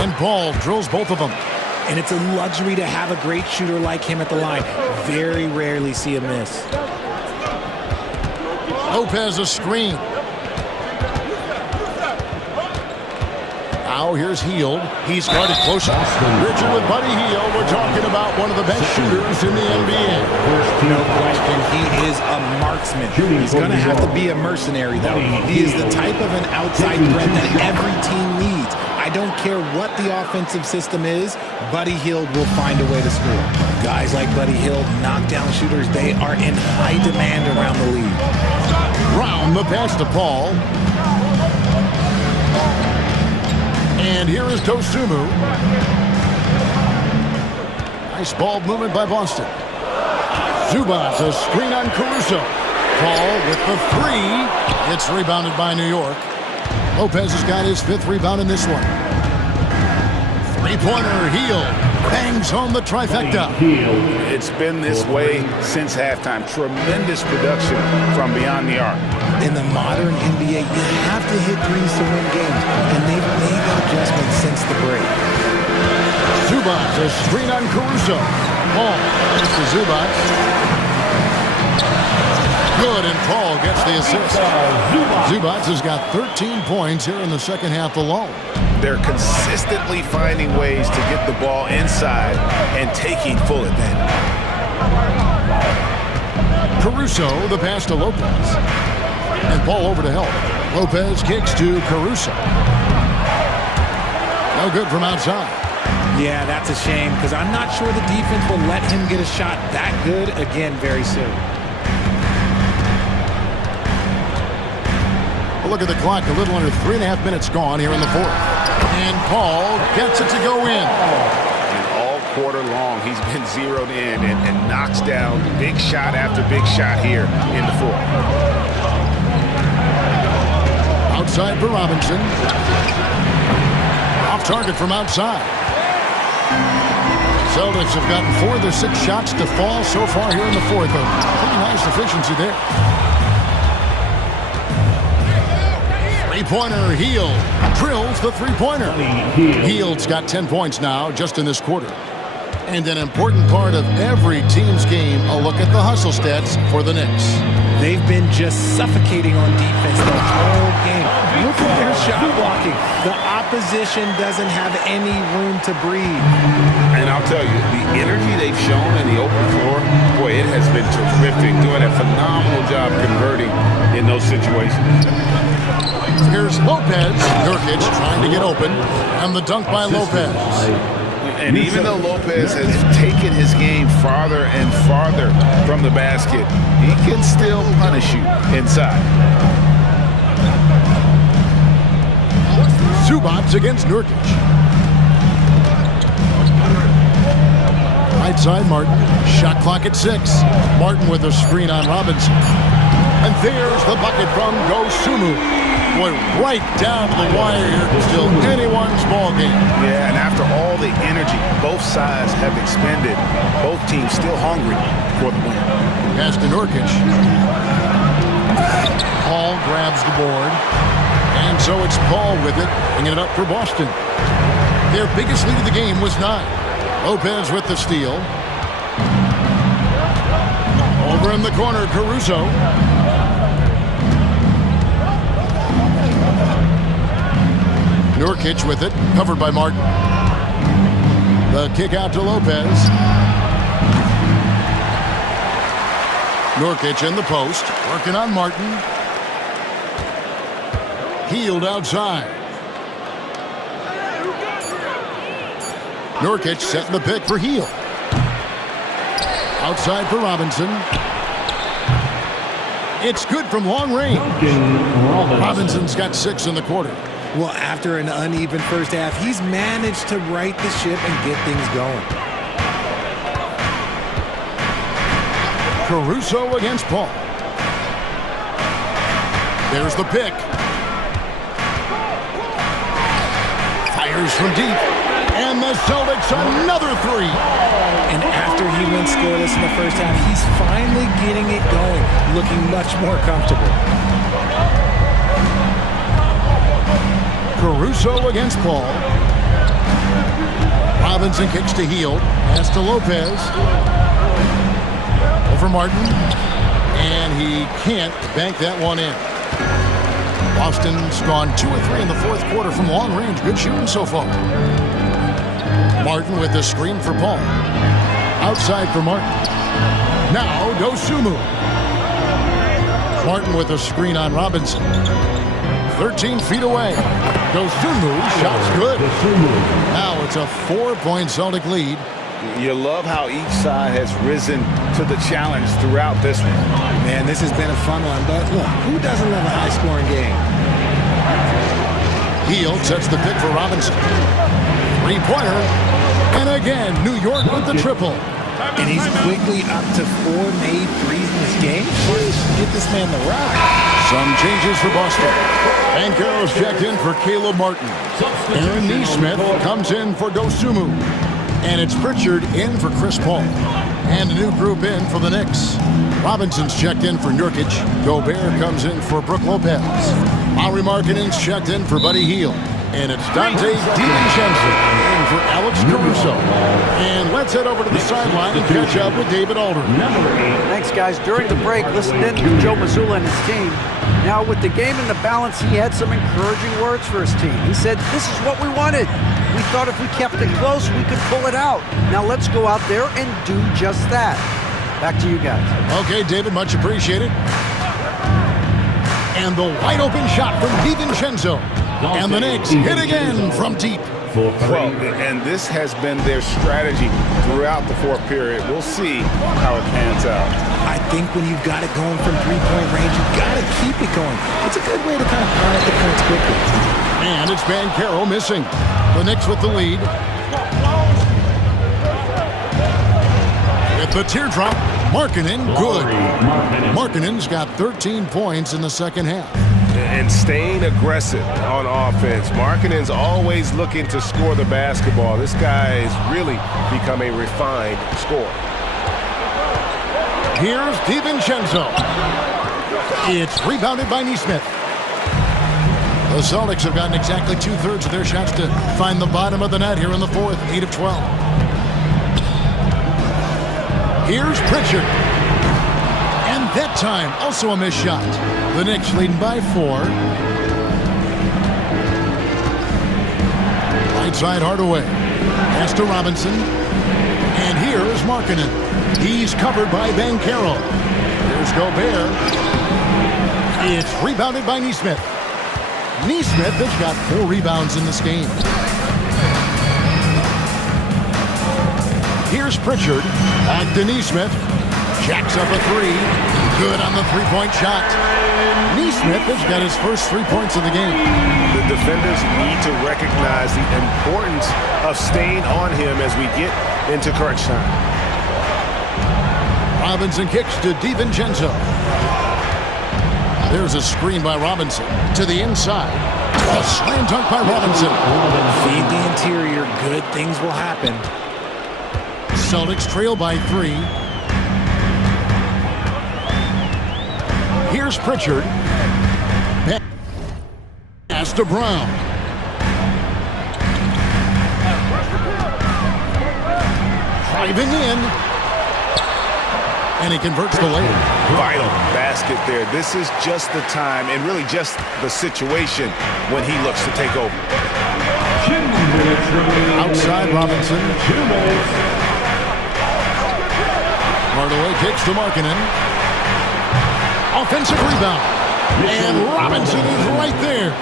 And Paul drills both of them. And it's a luxury to have a great shooter like him at the line. Very rarely see a miss. Lopez a screen. Now here's Hield. He's guarded closer. Richard with Buddy Hield. We're talking about one of the best shooters in the NBA. No question. He is a marksman. He's going to have to be a mercenary, though. He is the type of an outside threat that every team needs. I don't care what the offensive system is, Buddy Hield will find a way to score. Guys like Buddy Hield, knockdown shooters, they are in high demand around the league. Brown, the pass to Paul. And here is Dosunmu. Nice ball movement by Boston. Zubac, a screen on Caruso. Paul with the 3. It's rebounded by New York. Lopez has got his 5th rebound in this one. 3-pointer, Hield bangs home the trifecta. It's been this way since halftime. Tremendous production from beyond the arc. In the modern NBA, you have to hit threes to win games, and they've made that adjustment since the break. Zubac, a screen on Caruso. Paul gets to Zubac. Good, and Paul gets the assist. Zubac has got 13 points here in the second half alone. They're consistently finding ways to get the ball inside and taking full advantage. Caruso, the pass to Lopez. And Paul over to help. Lopez kicks to Caruso. No good from outside. Yeah, that's a shame, because I'm not sure the defense will let him get a shot that good again very soon. Look at the clock, a little under 3.5 minutes gone here in the 4th. And Paul gets it to go in. And all quarter long, he's been zeroed in and knocks down big shot after big shot here in the 4th. Outside for Robinson. Off target from outside. Celtics have gotten 4 of their 6 shots to fall so far here in the 4th. A pretty nice efficiency there. 3-pointer, Hield drills the 3-pointer. Hield's got 10 points now just in this quarter. And an important part of every team's game, a look at the hustle stats for the Knicks. They've been just suffocating on defense the whole game. Look at their shot blocking. The opposition doesn't have any room to breathe. And I'll tell you, the energy they've shown in the open floor, boy, it has been terrific. Doing a phenomenal job converting in those situations. Here's Lopez. Nurkic trying to get open, and the dunk by Lopez. And even though Lopez has taken his game farther and farther from the basket, he can still punish you inside. Zubac against Nurkic. Right side, Martin. Shot clock at 6. Martin with a screen on Robinson. And there's the bucket from Dosunmu. Boy, right down the wire here. Still anyone's ball game. Yeah, and after all the energy both sides have expended, both teams still hungry for the win. Pass to Nurkic. Paul grabs the board. And so it's Paul with it, bringing it up for Boston. Their biggest lead of the game was 9. Lopez with the steal. Over in the corner, Caruso. Nurkic with it, covered by Martin. The kick out to Lopez. Nurkic in the post, working on Martin. Hield outside. Nurkic setting the pick for Hield. Outside for Robinson. It's good from long range. Robinson's got 6 in the quarter. Well, after an uneven first half, he's managed to right the ship and get things going. Caruso against Paul. There's the pick. Fires from deep. And the Celtics another 3. And after he went scoreless in the first half, he's finally getting it going, looking much more comfortable. Caruso against Paul. Robinson kicks to Hield. Pass to Lopez. Over Martin. And he can't bank that one in. Boston's gone 2 or 3 in the fourth quarter from long range. Good shooting so far. Martin with the screen for Paul. Outside for Martin. Now Dosunmu. Martin with a screen on Robinson. 13 feet away. Dosunmu, shot's good. Now it's a 4-point Celtic lead. You love how each side has risen to the challenge throughout this one. Man, this has been a fun one, but look, who doesn't love a high-scoring game? Hield sets the pick for Robinson. 3-pointer. And again, New York with the triple. And he's quickly up to 4 made threes in this game. Please get this man the rock. Some changes for Boston. Banchero's checked in for Caleb Martin. Aaron Nesmith comes in for Dosunmu. And it's Pritchard in for Chris Paul. And a new group in for the Knicks. Robinson's checked in for Nurkic. Gobert comes in for Brook Lopez. Lauri Markkanen's checked in for Buddy Hield. And it's Dante DiVincenzo in for Alex Caruso. And let's head over to the sideline and catch up with David Aldridge. Thanks, guys. During the break, listened in to Joe Mazzulla and his team. Now, with the game in the balance, he had some encouraging words for his team. He said, this is what we wanted. We thought if we kept it close, we could pull it out. Now let's go out there and do just that. Back to you guys. Okay, David, much appreciated. And the wide open shot from DiVincenzo. And the Knicks hit again from deep. Well, and this has been their strategy throughout the fourth period. We'll see how it pans out. I think when you've got it going from 3-point range, you've got to keep it going. It's a good way to kind of pile up the points quickly. And it's Banchero missing. The Knicks with the lead. With the teardrop, Markkanen good. Markkanen's got 13 points in the second half. And staying aggressive on offense. Markkanen's always looking to score the basketball. This guy has really become a refined scorer. Here's DiVincenzo. It's rebounded by Nesmith. The Celtics have gotten exactly 2/3 of their shots to find the bottom of the net here in the fourth, 8 of 12. Here's Pritchard. And that time, also a missed shot. The Knicks leading by 4. Right side Hardaway. Pass to Robinson. And here is Markkanen. He's covered by Banchero. Here's Gobert. It's rebounded by Nesmith. Nesmith has got 4 rebounds in this game. Here's Pritchard. Back to Nesmith. Jacks up a 3. Good on the three-point shot. Nesmith has got his first 3 points of the game. The defenders need to recognize the importance of staying on him as we get into crunch time. Robinson kicks to DiVincenzo. There's a screen by Robinson to the inside. A slam dunk by Robinson. Feed the interior. Good things will happen. Celtics trail by 3. Here's Pritchard. Pass to Brown. Driving in. And he converts the layup. Vital basket there. This is just the time and really just the situation when he looks to take over. Outside Robinson. Hardaway kicks to Markkanen. Offensive rebound. And Robinson is right there.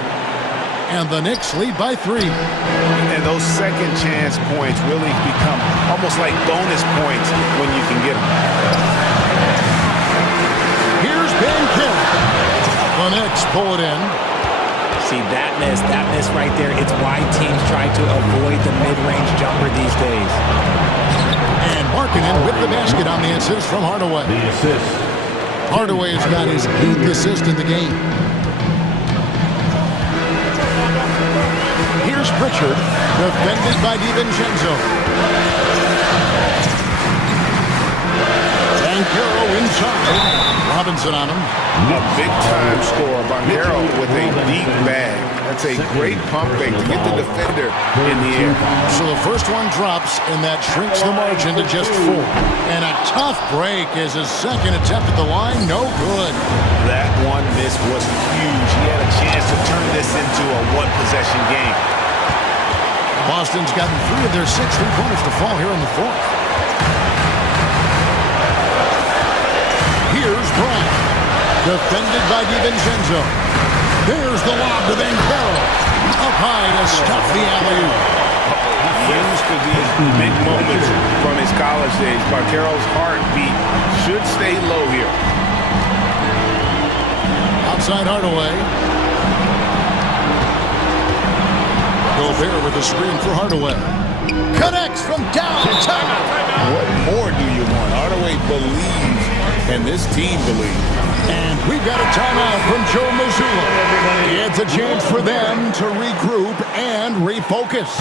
And the Knicks lead by 3. And those second chance points really become almost like bonus points when you can get them. Here's Banchero. The Knicks pull it in. See, that miss right there, it's why teams try to avoid the mid-range jumper these days. And Markkanen with the basket on the assist from Hardaway. The assist. Hardaway has got his 8th assist in the game. Here's Pritchard, defended by DiVincenzo. Banchero inside. Robinson on him. A big-time score. Banchero with a deep bag. That's a great pump fake to get the defender in the air. So the first one drops, and that shrinks the margin to just 4. And a tough break as his second attempt at the line, no good. That one miss was huge. He had a chance to turn this into a one-possession game. Boston's gotten 3 of their 6 3-pointers to fall here in the 4th. Here's Bryant, defended by DiVincenzo. There's the lob to Banchero. Up high to stuff the alley-oop. Used to these big moments from his college days. Banchero's heartbeat should stay low here. Outside Hardaway. Gobert with a screen for Hardaway. Connects from downtown. What more do you want? Hardaway believes, and this team believes. And we've got a timeout from Joe Mazzulla. It's a chance for them to regroup and refocus.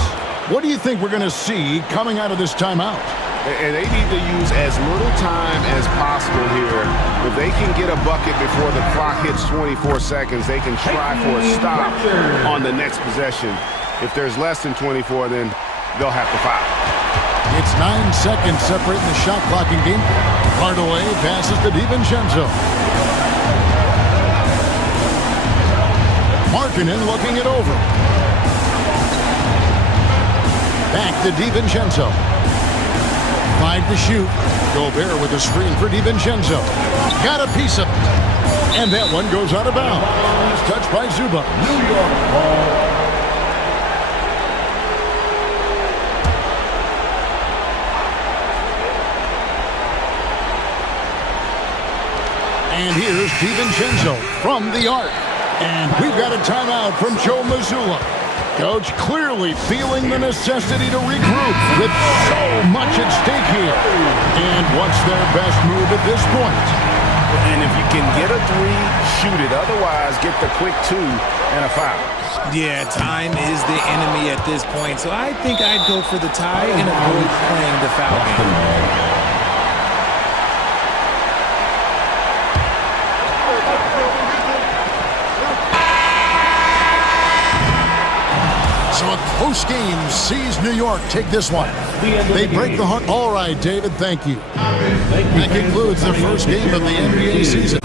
What do you think we're going to see coming out of this timeout? And they need to use as little time as possible here. If they can get a bucket before the clock hits 24 seconds, they can try for a stop on the next possession. If there's less than 24, then they'll have to foul. It's 9 seconds separating the shot clock and game. Hardaway passes to DiVincenzo. Markkanen looking it over. Back to DiVincenzo. 5 to shoot. Gobert with a screen for DiVincenzo. Got a piece of it. And that one goes out of bounds. Touched by Zubac. New York ball. And here's DiVincenzo from the arc. And we've got a timeout from Joe Mazzulla. Coach clearly feeling the necessity to regroup with so much at stake here. And what's their best move at this point? And if you can get a 3, shoot it. Otherwise, get the quick 2 and a foul. Yeah, time is the enemy at this point. So I think I'd go for the tie and avoid playing the foul game. So a close game sees New York take this one. They break the heart. All right, David, thank you. That concludes the first game of the NBA season.